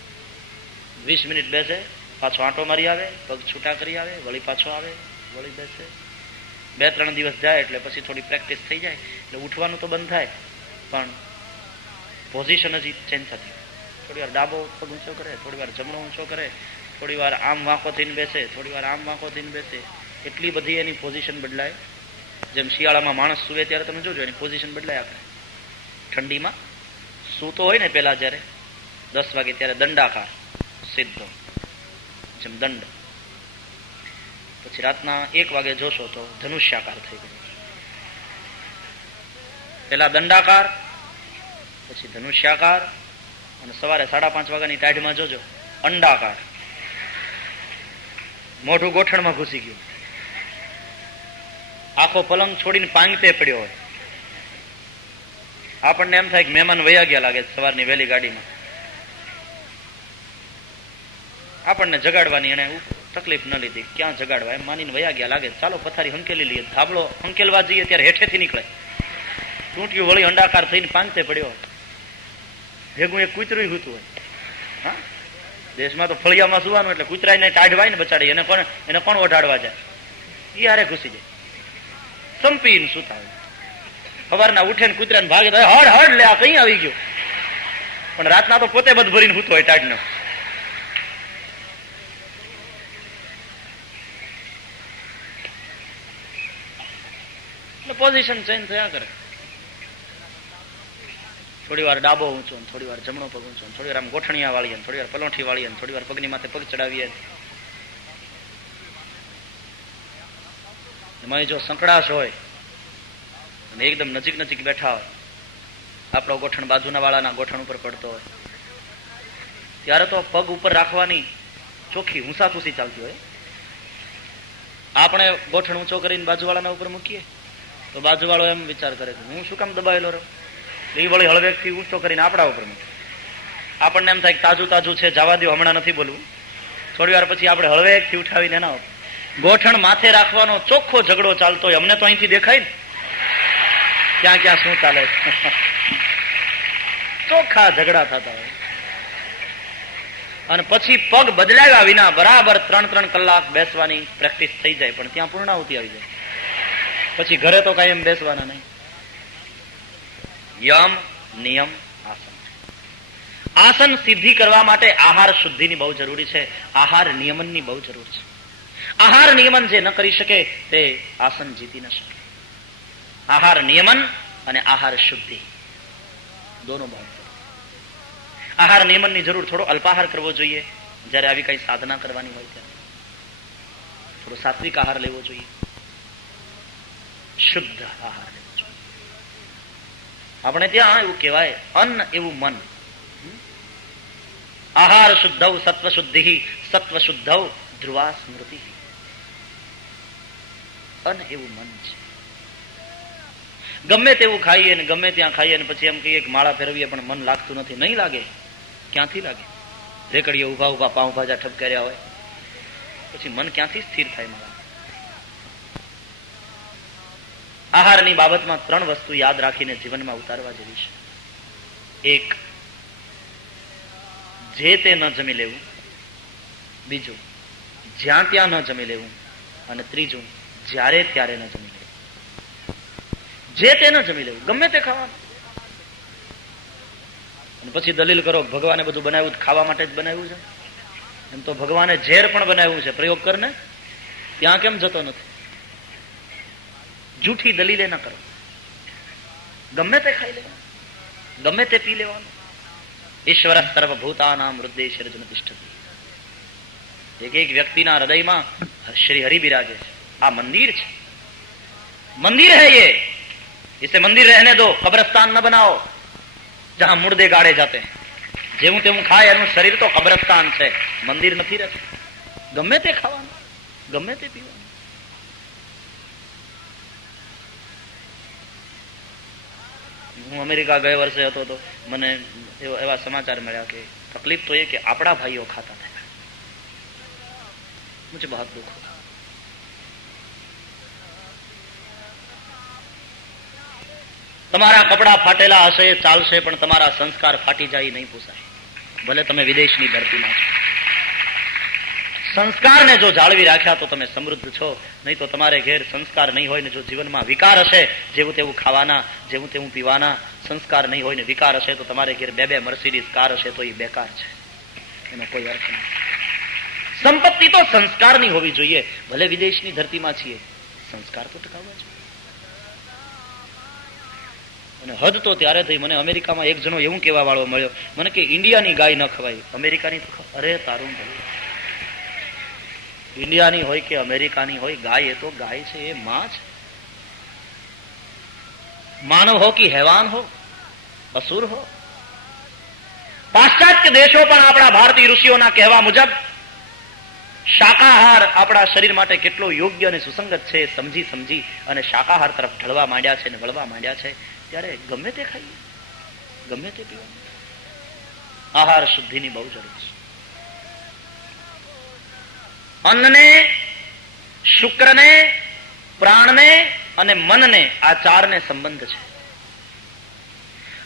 20 મિનિટ બેસે, પાછો આંટો મારી આવે, પગ છૂટા કરી આવે, વળી પાછો આવે, વળી બેસે. 2-3 દિવસ જાય એટલે પછી થોડી પ્રેક્ટિસ થઈ જાય એટલે ઉઠવાનું તો બંધ થાય, પણ પોઝિશન જ ચેન્જ થતી. થોડી વાર ડાબો પગ ઊંચો કરે, થોડી વાર જમણો ઊંચો કરે, થોડી વાર આમ વાંકો થઈને બેસે, થોડી વાર આમ વાંકો થઈને બેસે. એટલી બધી એની પોઝિશન બદલાય. જેમ શિયાળામાં માણસ સૂવે ત્યારે તમે જોજો એની પોઝિશન બદલાય. આપણે ઠંડીમાં સૂતો હોય ને પેલા જયારે 10 વાગે ત્યારે દંડાકાર સીધો, જેમ દંડ. પછી રાતના 1 વાગે જોશો તો ધનુષ્યાકાર થઈ ગયો. પેલા દંડાકાર, પછી ધનુષ્યાકાર, અને સવારે 5:30 વાગ્યાની ટાઢમાં જોજો અંડાકાર. મોઢું ગોઠણમાં ઘૂસી ગયું, આખો પલંગ છોડીને પાંગતે પડ્યો હોય. આપણને એમ થાય કે મહેમાન વયા ગયા લાગે સવારની વહેલી ગાડીમાં. આપણને જગાડવાની એને તકલીફ ન લીધી, ક્યાં જગાડવા એમ માનીને વયા ગયા લાગે. ચાલો પથારી હંકેલી લઈએ. ધાબળો હંકેલવા જઈએ ત્યારે હેઠેથી નીકળે, ટૂંટિયું વળી અંડાકાર થઈને પાંગતે પડ્યો. ભેગું એક કૂતરું હૂતું હોય. હા, દેશમાં તો ફળિયામાં સુવાનું એટલે કૂતરાને ટાઢવાય ને બચાડી, એને કોણ ઓઢાડવા જાય? એ હારે ઘૂસી જાય, સંપીને સુતા હોય. સવારના ઉઠે ને કૂતરાને ભાગે તો હડ હડ લે આ કઈ આવી ગયો, પણ રાતના તો પોતે બધ ભરીને સૂતો હોય ટાઢનો. પોઝિશન ચેન્જ થયા કરે. થોડી વાર ડાબો ઊંચો, થોડી વાર જમણો પગ ઊંચો, થોડી વાર આમ ગોઠણિયા વાળીએ, થોડી વાર પલોઠી વાળીએ, થોડી વાર પગની માથે પગ ચડાવીએ. એમાં જો સંકળાશ હોય અને એકદમ નજીક નજીક બેઠા હોય, આપણો ગોઠણ બાજુના વાળાના ગોઠણ ઉપર પડતો હોય, ત્યારે તો પગ ઉપર રાખવાની ચોખ્ખી હુંસાતુસી ચાલતી હોય. આપણે ગોઠણ ઊંચો કરીને બાજુવાળાના ઉપર મૂકીએ તો બાજુવાળો એમ વિચાર કરે કે હું શું કામ દબાયેલો રહું, એ વળી હળવેકથી ઊંચો કરીને આપણા ઉપર મૂકે. આપણને એમ થાય કે તાજું તાજું છે, જવા દો, હમણાં નથી બોલવું. થોડી વાર પછી આપણે હળવેકથી ઉઠાવીને એના ગોઠણ માથે રાખવાનો ચોખ્ખો ઝઘડો ચાલતો હોય. અમને તો અહીંથી દેખાય ને ક્યાં ક્યાં શું ચાલે, ચોખ્ખા ઝઘડા થતા હોય. અને પછી પગ બદલાવ્યા વિના બરાબર 3-3 કલાક બેસવાની પ્રેક્ટિસ થઈ જાય, પણ ત્યાં પૂર્ણાહુતિ આવી જાય. પછી ઘરે તો કાંઈ એમ બેસવાના નહીં. યમ નિયમ આસન. આસન સિદ્ધિ કરવા માટે આહાર શુદ્ધિની બહુ જરૂરી છે, આહાર નિયમનની બહુ જરૂર છે. આહાર નિયમન જે ન કરી શકે તે આસન જીતી ન શકે. આહાર નિયમન અને આહાર શુદ્ધિ દોનો બહુ. આહાર નિયમનની જરૂર, થોડો અલ્પાહાર કરવો જોઈએ જયારે આવી કઈ સાધના કરવાની હોય ત્યારે. થોડો સાત્વિક આહાર લેવો જોઈએ, શુદ્ધ આહાર લેવો જોઈએ. આપણે ત્યાં એવું કહેવાય, અન્ન એવું મન. આહાર શુદ્ધૌ સત્વ શુદ્ધિ, સત્વ શુદ્ધૌ ધ્રુવા સ્મૃતિ. અન્ન એવું મન છે. ગમે તેવું ખાઈએ ને ગમે ત્યાં ખાઈએ ને પછી એમ કહીએ કે માળા ફેરવીએ પણ મન લાગતું નથી. નહીં લાગે. ક્યાંથી લાગે? રેકડીએ ઉભા ઉભા પાઉં ભાજા ઠપકાર્યા હોય પછી મન ક્યાંથી સ્થિર થાય મારા? આહારની બાબતમાં 3 વસ્તુ યાદ રાખીને જીવનમાં ઉતારવા જેવી છે. 1, જે તે ન જમી લેવું. 2, જ્યાં ત્યાં ન જમી લેવું. અને 3, જ્યારે ત્યારે ન જમી લેવું. જે તે ન જમી લેવું, ગમે તે ખાવાનું. અને પછી દલીલ કરો ભગવાને બધું બનાવ્યું ખાવા માટે જ બનાવ્યું છે. એમ તો ભગવાને ઝેર પણ બનાવ્યું છે, પ્રયોગ કરને. ત્યાં કેમ જતો નથી? જૂઠી દલીલે ન કરો. ગમે તે ખાઈ લેવાનું, ગમે તે પી લેવાનું. ઈશ્વર સર્વભૂતાનામ હૃદયે તિષ્ઠતિ. એક એક વ્યક્તિના હૃદયમાં શ્રી હરિ બિરાજે છે. આ મંદિર છે, મંदिर है ये, इसे मंदिर रहने दो, कब्रिस्तान न बनाओ जहां मुर्दे गाड़े जाते हैं. જેવું તેવું ખાય એનું શરીર તો કબ્રસ્તાન છે, મંદિર નથી રહેતું. ગમે તે ખાવાનું, ગમે તે પીવાનું. હું અમેરિકા ગયા વર્ષે હતો તો મને એવા સમાચાર મળ્યા કે તકલીફ તો એ કે આપણા ભાઈઓ ખાતા થયા. મુझे बहुत दुख हुआ. તમારા કપડા ફાટેલા હશે, ચાલશે, પણ તમારા સંસ્કાર ફાટી જાય નહીં પૂછાય. ભલે તમે વિદેશની ધરતીમાં છો. સંસ્કારને જો જાળવી રાખ્યા તો તમે સમૃદ્ધ છો. નહીં તો તમારે ઘેર સંસ્કાર નહીં હોય ને જો જીવનમાં વિકાર હશે, જેવું તેવું ખાવાના, જેવું તેવું પીવાના, સંસ્કાર નહીં હોય ને વિકાર હશે તો તમારે ઘેર 2 મર્સિડીઝ કાર હશે તો એ બેકાર છે, એનો કોઈ અર્થ નથી. સંપત્તિ તો સંસ્કારની હોવી જોઈએ. ભલે વિદેશની ધરતીમાં છીએ, સંસ્કાર તો ટકાવવા જોઈએ. અને હદ તો ત્યારે થઈ, મને અમેરિકામાં એક જણો એવું કહેવા વાળો મળ્યો, મને કે ઇન્ડિયાની ગાય ન ખવાય, અમેરિકાની તો ખવાય. અરે તારું ઇન્ડિયાની હોય કે અમેરિકાની હોય, ગાય એ તો ગાય છે, એ માં છે. માનવ હો કે हैवान हो, असुर हो. પાશ્ચાત્ય દેશો પણ આપણા ભારતીય ઋષિઓના કહેવા મુજબ શાકાહાર આપણા શરીર માટે કેટલો યોગ્ય અને સુસંગત છે સમજી સમજી અને શાકાહાર તરફ ઢળવા માંડ્યા છે અને વળવા માંડ્યા છે. ત્યારે ગમે તે ખાઈએ, ગમે તે પીવાનું. આહાર શુદ્ધિની બહુ જરૂર છે. અન્નને, શુક્રને, પ્રાણને અને મનને, આ 4ને સંબંધ છે.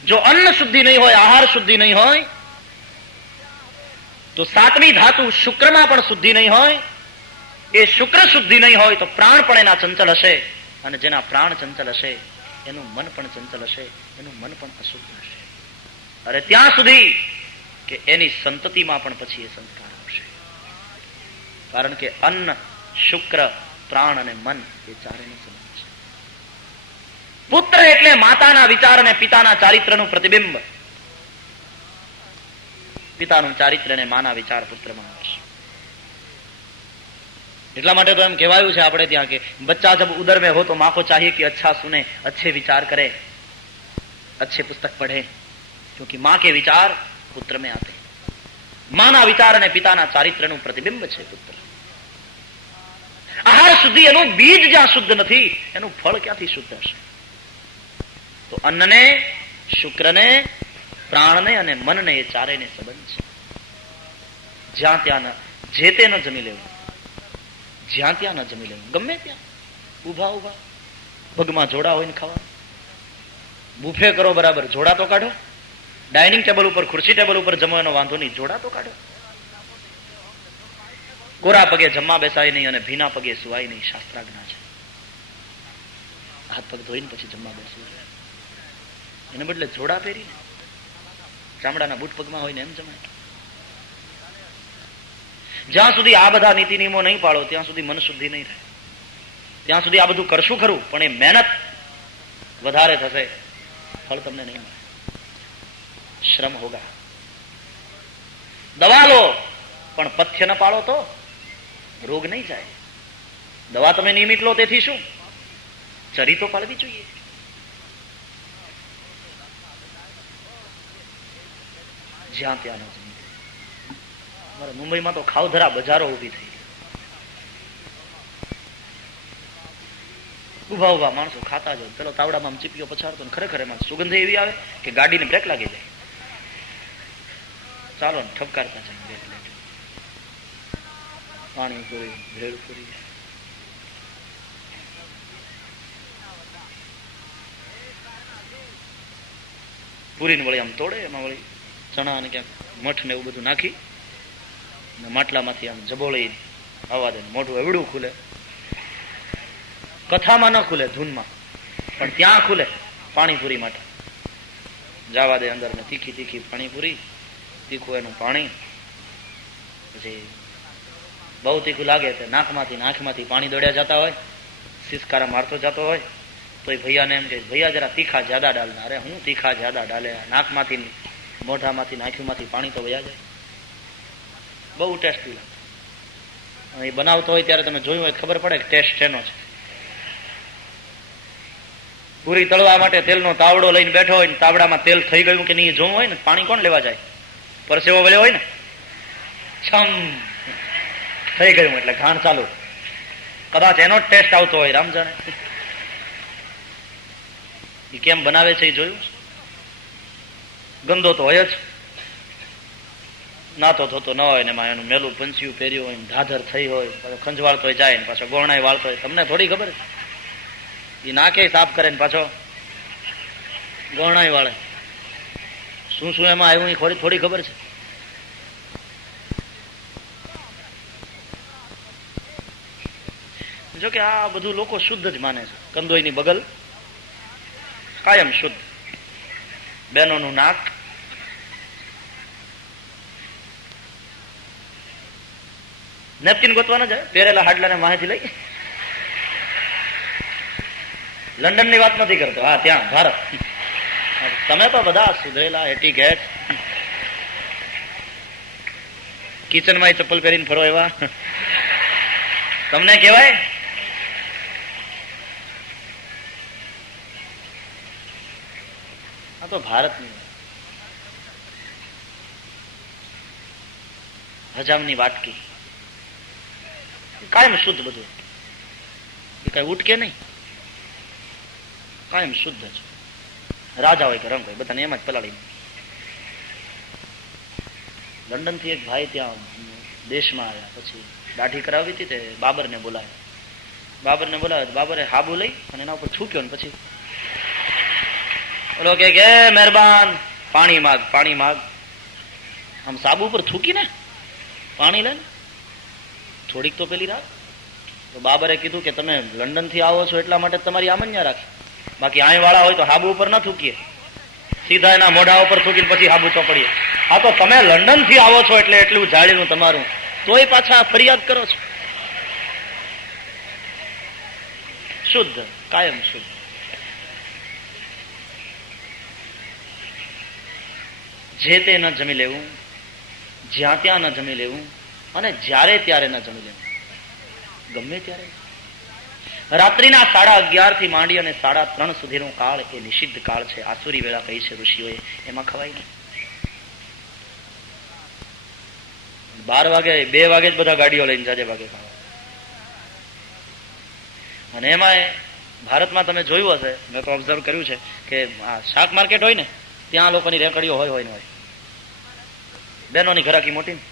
જો અન્ન શુદ્ધિ નહીં હોય, આહાર શુદ્ધિ નહીં હોય, તો 7મી ધાતુ શુક્રમાં પણ શુદ્ધિ નહીં હોય. એ શુક્ર શુદ્ધિ નહીં હોય તો પ્રાણ પણ એના ચંચલ હશે, અને જેના પ્રાણ ચંચલ હશે એનું મન પણ ચંચલ હશે, એનું મન પણ અશુદ્ધ હશે. અરે ત્યાં સુધી કે એની સંતતિમાં પણ પછી એ સંસ્કાર આવશે. કારણ કે અન્ન, શુક્ર, પ્રાણ અને મન એ 4નો સંબંધ છે. પુત્ર એટલે માતાના વિચાર અને પિતાના ચારિત્રનું પ્રતિબિંબ. પિતાનું ચારિત્ર અને માના વિચાર પુત્રમાં આવશે. એટલા માટે તો એમ કહેવાયું છે આપણે ત્યાં કે બચ્ચા જબ ઉદર में हो तो माँ को चाहिए कि अच्छा सुने, अच्छे विचार करे, अच्छे पुस्तक पढ़े, क्योंकि माँ के विचार पुत्र में आते हैं. માના વિચાર અને પિતાના ચારિત્રનું પ્રતિબિંબ છે પુત્ર. આહાર સુધી એનું બીજ જ્યાં શુદ્ધ નથી, એનું ફળ ક્યાંથી શુદ્ધ હશે? તો અન્નને, શુક્રને, પ્રાણને અને મનને એ ચારેયને સંબંધ છે. જ્યાં ત્યાં જે તે ન જમી લેવું, જ્યાં ત્યાં ન જમી લેવું, ગમે ત્યાં ઉભા ઉભા પગમાં જોડા હોય ને ખાવા. બુફે કરો બરાબર, જોડા તો કાઢો. ડાઇનિંગ ટેબલ ઉપર, ખુરશી ટેબલ ઉપર જમો એનો વાંધો નહીં, જોડા તો કાઢો. કોરા પગે જમવા બેસાય નહીં અને ભીના પગે સુવાય નહીં, શાસ્ત્રાજ્ઞા છે. હાથ પગ ધોઈને પછી જમવા બેસવું. એને બદલે જોડા પહેરીને ચામડાના બૂટ પગમાં હોય ને એમ જમાય. જ્યાં સુધી આ બધા નીતિ નિયમો નહીં પાળો ત્યાં સુધી મન શુદ્ધિ નહીં રહે. ત્યાં સુધી આ બધું કરશું ખરું, પણ એ મહેનત વધારે થશે, ફળ તમને નહીં મળે. શ્રમ હોગા. દવા લો પણ પથ્ય ન પાળો તો રોગ નહીં જાય. દવા તમે નિયમિત લો તેથી શું, ચરી તો પાળવી જોઈએ. જ્યાં ત્યાં ન જમી. અમારે મુંબઈમાં તો ખાવધરા બજારો ઉભી થઈ ગઈ. ઉભા ઉભા માણસો ખાતા જ. પેલો તાવડામાં ચીપીઓ પછાડતો ને ખરેખર એમાં સુગંધ એવી આવે કે ગાડીને બ્રેક લાગી જાય. ચાલો ને ઠપકારતા જાય. બ્રેક લાગે, પાણી પૂરી, ભેળ પૂરી. પૂરીને વળી આમ તોડે, એમાં વળી ચણા અને ક્યાંક મઠ ને એવું બધું નાખી માટલામાંથી આમ જબોળી આવવા દે. મોઢું એવડું ખુલે, કથામાં ન ખુલે, ધૂનમાં, પણ ત્યાં ખુલે પાણીપુરી માટે. જવા દે અંદર ને તીખી તીખી પાણીપુરી, તીખું એનું પાણી. પછી બહુ તીખું લાગે તો નાકમાંથી આંખમાંથી પાણી દોડ્યા જતા હોય, સિસકારા મારતો જતો હોય તો એ ભૈયાને એમ કે ભૈયા જરા તીખા જ્યાદા ડાલના. અરે હું તીખા જ્યાદા ડાલે, નાકમાંથી, મોઢામાંથી, આંખમાંથી પાણી તો વયા જાય. બહુ ટેસ્ટી લાગે. એ બનાવતો હોય ત્યારે તમે જોયું હોય ખબર પડે કે ટેસ્ટ એનો છે. પૂરી તળવા માટે તેલનો તાવડો લઈને બેઠો હોય ને તાવડામાં તેલ થઈ ગયું કે નહીં જોવું હોય ને, પાણી કોણ લેવા જાય? પરસેવો વળ્યો હોય ને, છમ થઈ ગયું એટલે ઘાણ ચાલુ. કદાચ એનો જ ટેસ્ટ આવતો હોય, રામ જાણે. એ કેમ બનાવે છે એ જોયું? ગંદો તો હોય જ, નાતો થતો ન હોય ને એમાં એનું મેલું પંચિયું પહેર્યું હોય, ધાધર થઈ હોય, પાછો ખંજવાળતો જાય ને પાછો ગોરણાય વાળતો હોય. તમને થોડી ખબર છે? એ નાકે સાફ કરે ને પાછો ગોરણાય વાળે. શું શું એમાં આવ્યું એ થોડી ખબર છે? જો કે આ બધું લોકો શુદ્ધ જ માને છે. કંદોઈની બગલ કાયમ શુદ્ધ, બહેનોનું નાક, નેપકિન ગોતવા ન જાય, પહેરેલા હાડલાને માહેથી લઈ. લંડન ની વાત નથી કરતો, હા ત્યાં ભારત. તમે તો બધા સુધરેલા એટીકેટ, કિચનમાં ચપ્પલ પહેરીને ફરો એવા તમને કહેવાય? આ તો ભારતની હજામની વાટકી, કાયમ શુદ્ધ બધું. એ કઈ ઉટકે નહીં, કાયમ શુદ્ધ છે. રાજા હોય કે રંગ હોય, બધાને એમ જ પલાળી. લંડન થી એક ભાઈ ત્યાં દેશમાં આવ્યા, પછી દાઢી કરાવી હતી તે બાબરને બોલાવ્યા. બાબરે હાબુ લઈ અને એના ઉપર થૂક્યો ને પછી ઓલો કે મહેરબાન પાણી માગ. આમ સાબુ ઉપર થૂકીને પાણી લે, થોડીક તો પેલી રાખ. તો બાબરે કીધું કે તમે લંડન થી આવો છો એટલા માટે તમારી આમન્યા રાખી, બાકી અહીં વાળા હોય તો હાબુ ઉપર ના થૂકીએ, સીધા એના મોઢા ઉપર થૂકીને પછી હાબુ ચોપડીએ. હા તો તમે લંડન થી આવો છો એટલે એટલું જાળીનું તમારું, તોય પાછા ફરિયાદ કરો છો. શુદ્ધ, કાયમ શુદ્ધ. જે તે ન જમી લેવું, જ્યાં ત્યાં ન જમી લેવું, અને જ્યારે ત્યારે ન જમી લેવું. ગમે ત્યારે. રાત્રિના 11:30 થી માંડી અને 3:30 સુધીનો કાળ એ નિષિદ્ધ કાળ છે. આસુરી વેળા કહી છે ઋષિઓએ, એમાં ખવાય નહીં. 12 વાગે 2 વાગે જ બધા ગાડીઓ લઈને જાજે વાગે ખાવા. અને એમાં ભારતમાં તમે જોયું હશે, મેં તો ઓબ્ઝર્વ કર્યું છે કે આ શાક માર્કેટ હોય ને ત્યાં લોકોની રેકડીઓ હોય ને હોય. બહેનોની ઘરાકી મોટી ને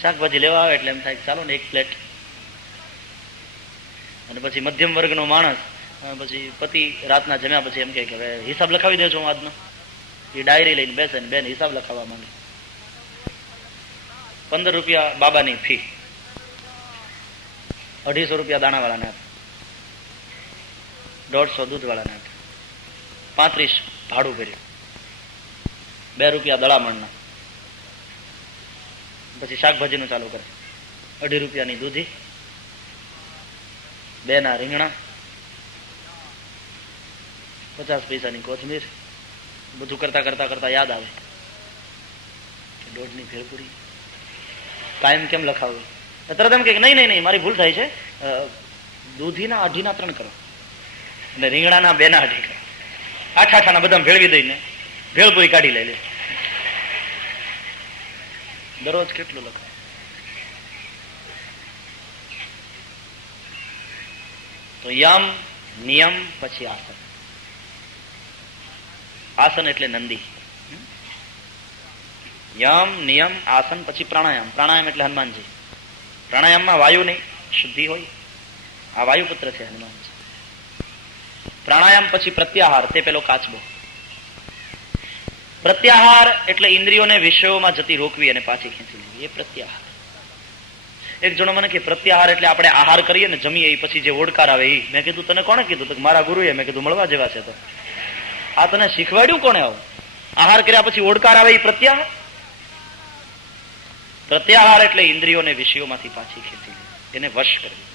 શાકભાજી લેવા આવે એટલે એમ થાય ચાલો ને એક પ્લેટ. અને પછી મધ્યમ વર્ગનો માણસ પછી પતિ રાતના જમ્યા પછી એમ કે હવે હિસાબ લખાવી દેજો આજનો. એ ડાયરી લઈને બેસે ને બેન હિસાબ લખાવવા માંગે. 15 રૂપિયા બાબાની ફી, 250 રૂપિયા દાણાવાળાને આપે, 150 દૂધવાળાને આપે, 35 ભાડું ભર્યું, 2 રૂપિયા દળામણના. પછી શાકભાજીનું ચાલુ કરે, 2.5 રૂપિયાની દૂધી, 2 ના રીંગણા, 50 પૈસાની કોથમીર. બધું કરતા કરતા કરતા યાદ આવે 1.5 ની ભેળપુરી. કાયમ કેમ લખાવું? તરત એમ કે નહીં નહીં નહીં મારી ભૂલ થાય છે, દૂધીના 2.5 3 કરો અને રીંગણાના 2 ના 2.5 કરો. 8 બધા ભેળવી દઈને ભેળપુરી કાઢી લે. દરરોજ કેટલું લખાય? તો યમ નિયમ પછી આસન. આસન એટલે નંદી. યમ નિયમ આસન પછી પ્રાણાયામ. પ્રાણાયામ એટલે હનુમાનજી. પ્રાણાયામમાં વાયુ નહીં શુદ્ધિ હોય. આ વાયુપુત્ર છે હનુમાનજી. પ્રાણાયામ પછી પ્રત્યાહાર, તે પેલો કાચબો. પ્રત્યાહાર એટલે ઇન્દ્રિયોને વિષયોમાં જતી રોકવી અને પાછી ખેંચી લેવી, એ પ્રત્યાહાર. એક જણો મને કે પ્રત્યાહાર એટલે આપણે આહાર કરીએ ને જમીએ એ પછી જે ઓડકાર આવે એ. મેં કીધું તને કોણે કીધું? તો મારા ગુરુએ. મેં કીધું મળવા જેવા છે તો આ તને શીખવાડ્યું કોણે? આવું આહાર કર્યા પછી ઓડકાર આવે એ પ્રત્યાહાર? પ્રત્યાહાર એટલે ઇન્દ્રિયોને વિષયોમાંથી પાછી ખેંચી લેવી, એને વશ કરવી.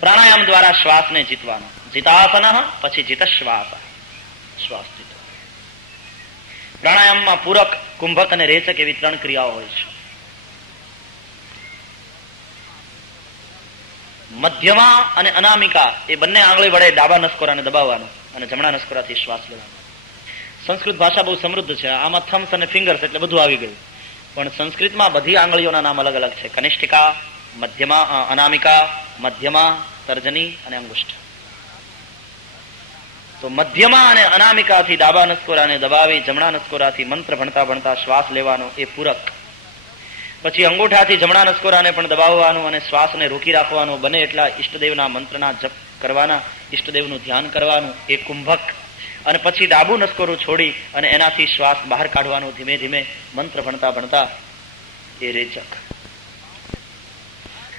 પ્રાણાયામ દ્વારા શ્વાસને જીતવાનો. જીતાસન પછી જીત શ્વાસ. શ્વાસ જીતો. પ્રાણાયામમાં પૂરક, કુંભક અને રેચક એવી 3 ક્રિયાઓ હોય છે. મધ્યમા અને અનામિકા એ બંને આંગળી વડે ડાબા નસકોરાને દબાવવાનો અને જમણા નસકોરાથી શ્વાસ લેવાનો. સંસ્કૃત ભાષા બહુ સમૃદ્ધ છે. આમાં થમ્સ અને ફિંગર્સ એટલે બધું આવી ગયું. પણ સંસ્કૃતમાં બધી આંગળીઓના નામ અલગ અલગ છે. કનિષ્ઠિકા, મધ્યમા, અનામિકા, મધ્યમા, તર્જની અને અંગુષ્ઠ. તો મધ્યમા અને અનામિકાથી ડાબા નસકોરાને દબાવી જમણા નસકોરાથી મંત્ર ભણતા ભણતા શ્વાસ લેવાનો, એ પૂરક. પછી અંગૂઠાથી જમણા નસકોરાને પણ દબાવવાનું અને શ્વાસને રોકી રાખવાનો. બને એટલા ઈષ્ટદેવના મંત્રના જપ કરવાના, ઈષ્ટદેવનું ધ્યાન કરવાનું, એ કુંભક. અને પછી ડાબુ નસકોરું છોડી અને એનાથી શ્વાસ બહાર કાઢવાનો ધીમે ધીમે મંત્ર ભણતા ભણતા, એ રેચક.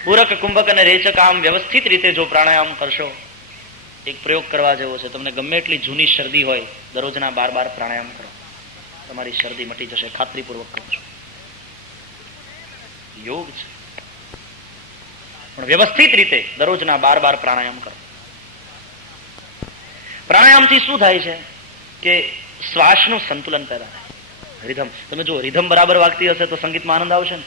પૂરક, કુંભક અને રેચક આમ વ્યવસ્થિત રીતે જો પ્રાણાયામ કરશો, એક પ્રયોગ કરવા જેવો છે. તમને ગમે એટલી જૂની શરદી હોય, દરરોજના 12 પ્રાણાયામ કરો, તમારી શરદી મટી જશે. ખાતરીપૂર્વક કહું છું, યોગ છે. પણ વ્યવસ્થિત રીતે દરરોજના 12 પ્રાણાયામ કરો. પ્રાણાયામથી શું થાય છે કે શ્વાસનું સંતુલન પેદા થાય. રિધમ, તમે જો રિધમ બરાબર વાગતી હશે તો સંગીતમાં આનંદ આવશે ને.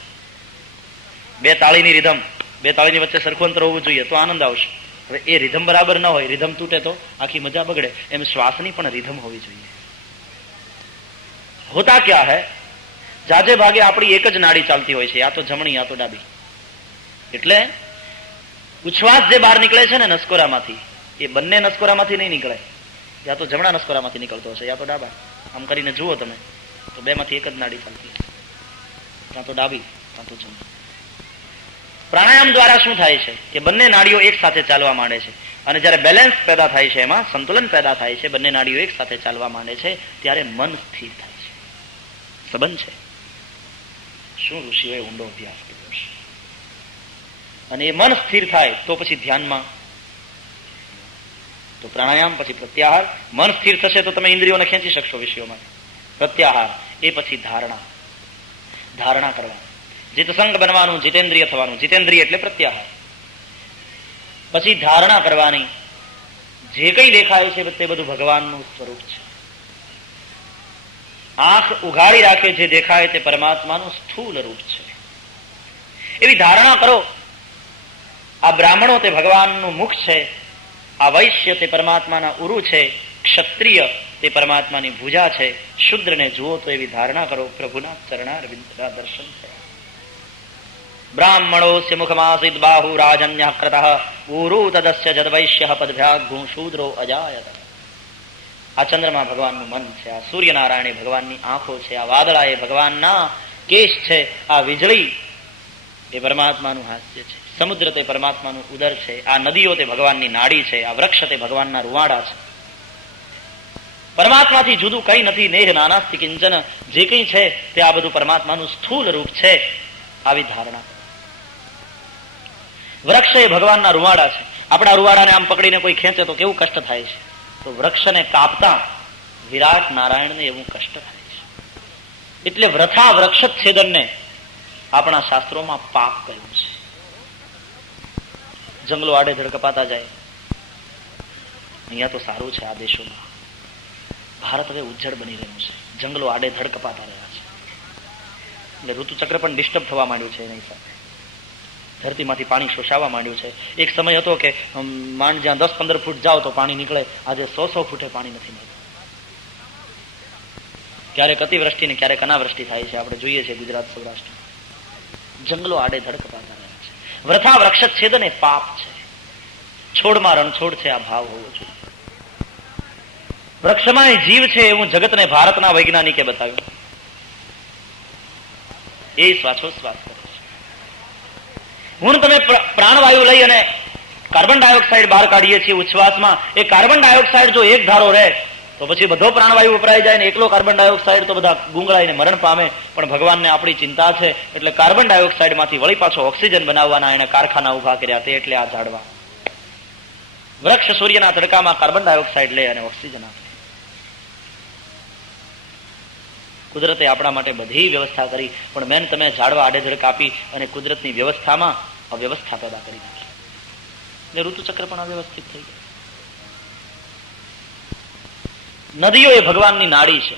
2 તાળીની રિધમ, 2 તાળીની વચ્ચે સરખું અંતર હોવું જોઈએ તો આનંદ આવશે. હવે એ રિધમ બરાબર ન હોય, રિધમ તૂટે તો આખી મજા બગડે. એમ શ્વાસની પણ રિધમ હોવી જોઈએ. હોતા ક્યાં હે, જાજે ભાગે આપણી એક જ નાડી ચાલતી હોય છે, યા તો જમણી યા તો ડાબી. એટલે ઉચ્છ્વાસ જે બહાર નીકળે છે ને નસકોરામાંથી, એ બંને નસકોરામાંથી નહીં નીકળે. યા તો જમણા નસકોરામાંથી નીકળતો હશે યા તો ડાબા. આમ કરીને જુઓ તમે તો 2 માંથી એક જ નાડી ચાલતી હશે, કાં તો ડાબી કાં તો જમણી. પ્રાણાયામ દ્વારા શું થાય છે કે બંને નાડીઓ એક સાથે ચાલવા માંડે છે. અને જ્યારે બેલેન્સ પેદા થાય છે, એમાં સંતુલન પેદા થાય છે, બંને નાડીઓ એક સાથે ચાલવા માંડે છે, ત્યારે મન સ્થિર થાય છે. સંબંધ છે શું? ઋષિઓએ ઊંડો અભ્યાસ કર્યો છે. અને એ મન સ્થિર થાય તો પછી ધ્યાનમાં, તો પ્રાણાયામ પછી પ્રત્યાહાર. મન સ્થિર થશે તો તમે ઇન્દ્રિયોને ખેંચી શકશો વિષયોમાં. પ્રત્યાહાર, એ પછી ધારણા. ધારણા કરવાની, જીતસંગ બનવાનું, જીતેન્દ્રિય થવાનું. જીતેન્દ્રિય એટલે પ્રત્યાહાર. પછી ધારણા કરવાની, જે કંઈ દેખાય છે તે બધું ભગવાનનું સ્વરૂપ છે. આંખ ઉઘાડી રાખે જે દેખાય તે પરમાત્માનું સ્થૂલ રૂપ છે, એવી ધારણા કરો. આ બ્રાહ્મણો તે ભગવાનનું મુખ છે, આ વૈશ્ય તે પરમાત્માના ઉરુ છે, ક્ષત્રિય તે પરમાત્માની ભુજા છે. શુદ્રને જુઓ તો એવી ધારણા કરો, પ્રભુના ચરણારવિંદના દર્શન થયા. બ્રાહ્મણોસ્ય મુખમાસીદ બાહુ રાજન્ય ક્રતઃ ઊરુ તદસ્ય જદવૈશ્ય પદભ્યાઘ્નું શૂદ્રો અજાયત. આ ચંદ્રમા ભગવાનનું મન છે, આ સૂર્યનારાયણ ભગવાનની આંખો છે, આ વાદળા એ ભગવાનના કેશ છે, આ વીજળી એ પરમાત્માનું હાસ્ય છે, સમુદ્ર તે પરમાત્માનું ઉદર છે, આ નદીઓ તે ભગવાનની નાડી છે, આ વૃક્ષ તે ભગવાનના રૂવાડા છે. પરમાત્માથી જુદું કઈ નથી. નેહ નાનાસ્તિ કિંચન, જે કઈ છે તે આ બધું પરમાત્માનું સ્થૂલ રૂપ છે. આવી ધારણા. વૃક્ષ એ ભગવાનના રૂવાડા છે. આપણા રૂવાડાને આમ પકડીને કોઈ ખેંચે તો કેવું કષ્ટ થાય છે, તો વૃક્ષને કાપતા વિરાટ નારાયણને એવું કષ્ટ થાય છે. એટલે વ્રથા વૃક્ષચ્છેદનને આપણા શાસ્ત્રોમાં પાપ કહ્યું છે. જંગલો આડેધડ કપાતા જાય. અહીંયા તો સારું છે, આ દેશોમાં ભારત હવે ઉજ્જડ બની રહ્યું છે, જંગલો આડેધડ કપાતા રહ્યા છે. એટલે ઋતુચક્ર પણ ડિસ્ટર્બ થવા માંડ્યું છે. એની સાથે ધરતીમાંથી પાણી શોષાવા માંડ્યું છે. એક સમય હતો કે માંડ જ્યાં 10-15 ફૂટ જાઓ તો પાણી નીકળે, આજે 100 ફૂટે પાણી નથી મળતું. ક્યારેક અતિવૃષ્ટિ ને ક્યારેક અનાવૃષ્ટિ થાય છે. આપણે જોઈએ છીએ ગુજરાત સૌરાષ્ટ્ર જંગલો આડેધડ કપાતા રહ્યા છે. વ્રથા વૃક્ષચ્છેદન એ પાપ છે. છોડમાં રણછોડ છે, આ ભાવ હોવો જોઈએ. વૃક્ષમાં જીવ છે એવું જગતને ભારતના વૈજ્ઞાનિકે બતાવ્યું. એ શ્વાસોશ્વાસ કરે છે. હું તમે પ્રાણવાયુ લઈ અને કાર્બન ડાયોક્સાઇડ બહાર કાઢીએ છીએ ઉચ્છ્વાસમાં. એ કાર્બન ડાયોક્સાઇડ જો એક ધારો રહે તો પછી બધો પ્રાણવાયુ વપરાઈ જાય, ને એકલો કાર્બન ડાયોક્સાઇડ તો બધા ગુંગળાઈને મરણ પામે. પણ ભગવાનને આપણી ચિંતા છે, એટલે કાર્બન ડાયોક્સાઇડ માંથી વળી પાછો ઓક્સિજન બનાવવાના એને કારખાના ઉભા કર્યા. તે એટલે આ ઝાડવા. વૃક્ષ સૂર્યના તડકામાં કાર્બન ડાયોક્સાઇડ લે અને ઓક્સિજન આપે. કુદરતે આપણા માટે બધી વ્યવસ્થા કરી, પણ મેન તમે ઝાડવા આડેધડ કાપી અને કુદરતની વ્યવસ્થામાં અવ્યવસ્થા પેદા કરી નાખી. એટલે ઋતુચક્ર પણ અવ્યવસ્થિત થઈ ગયું. નદીઓ એ ભગવાનની નાડી છે.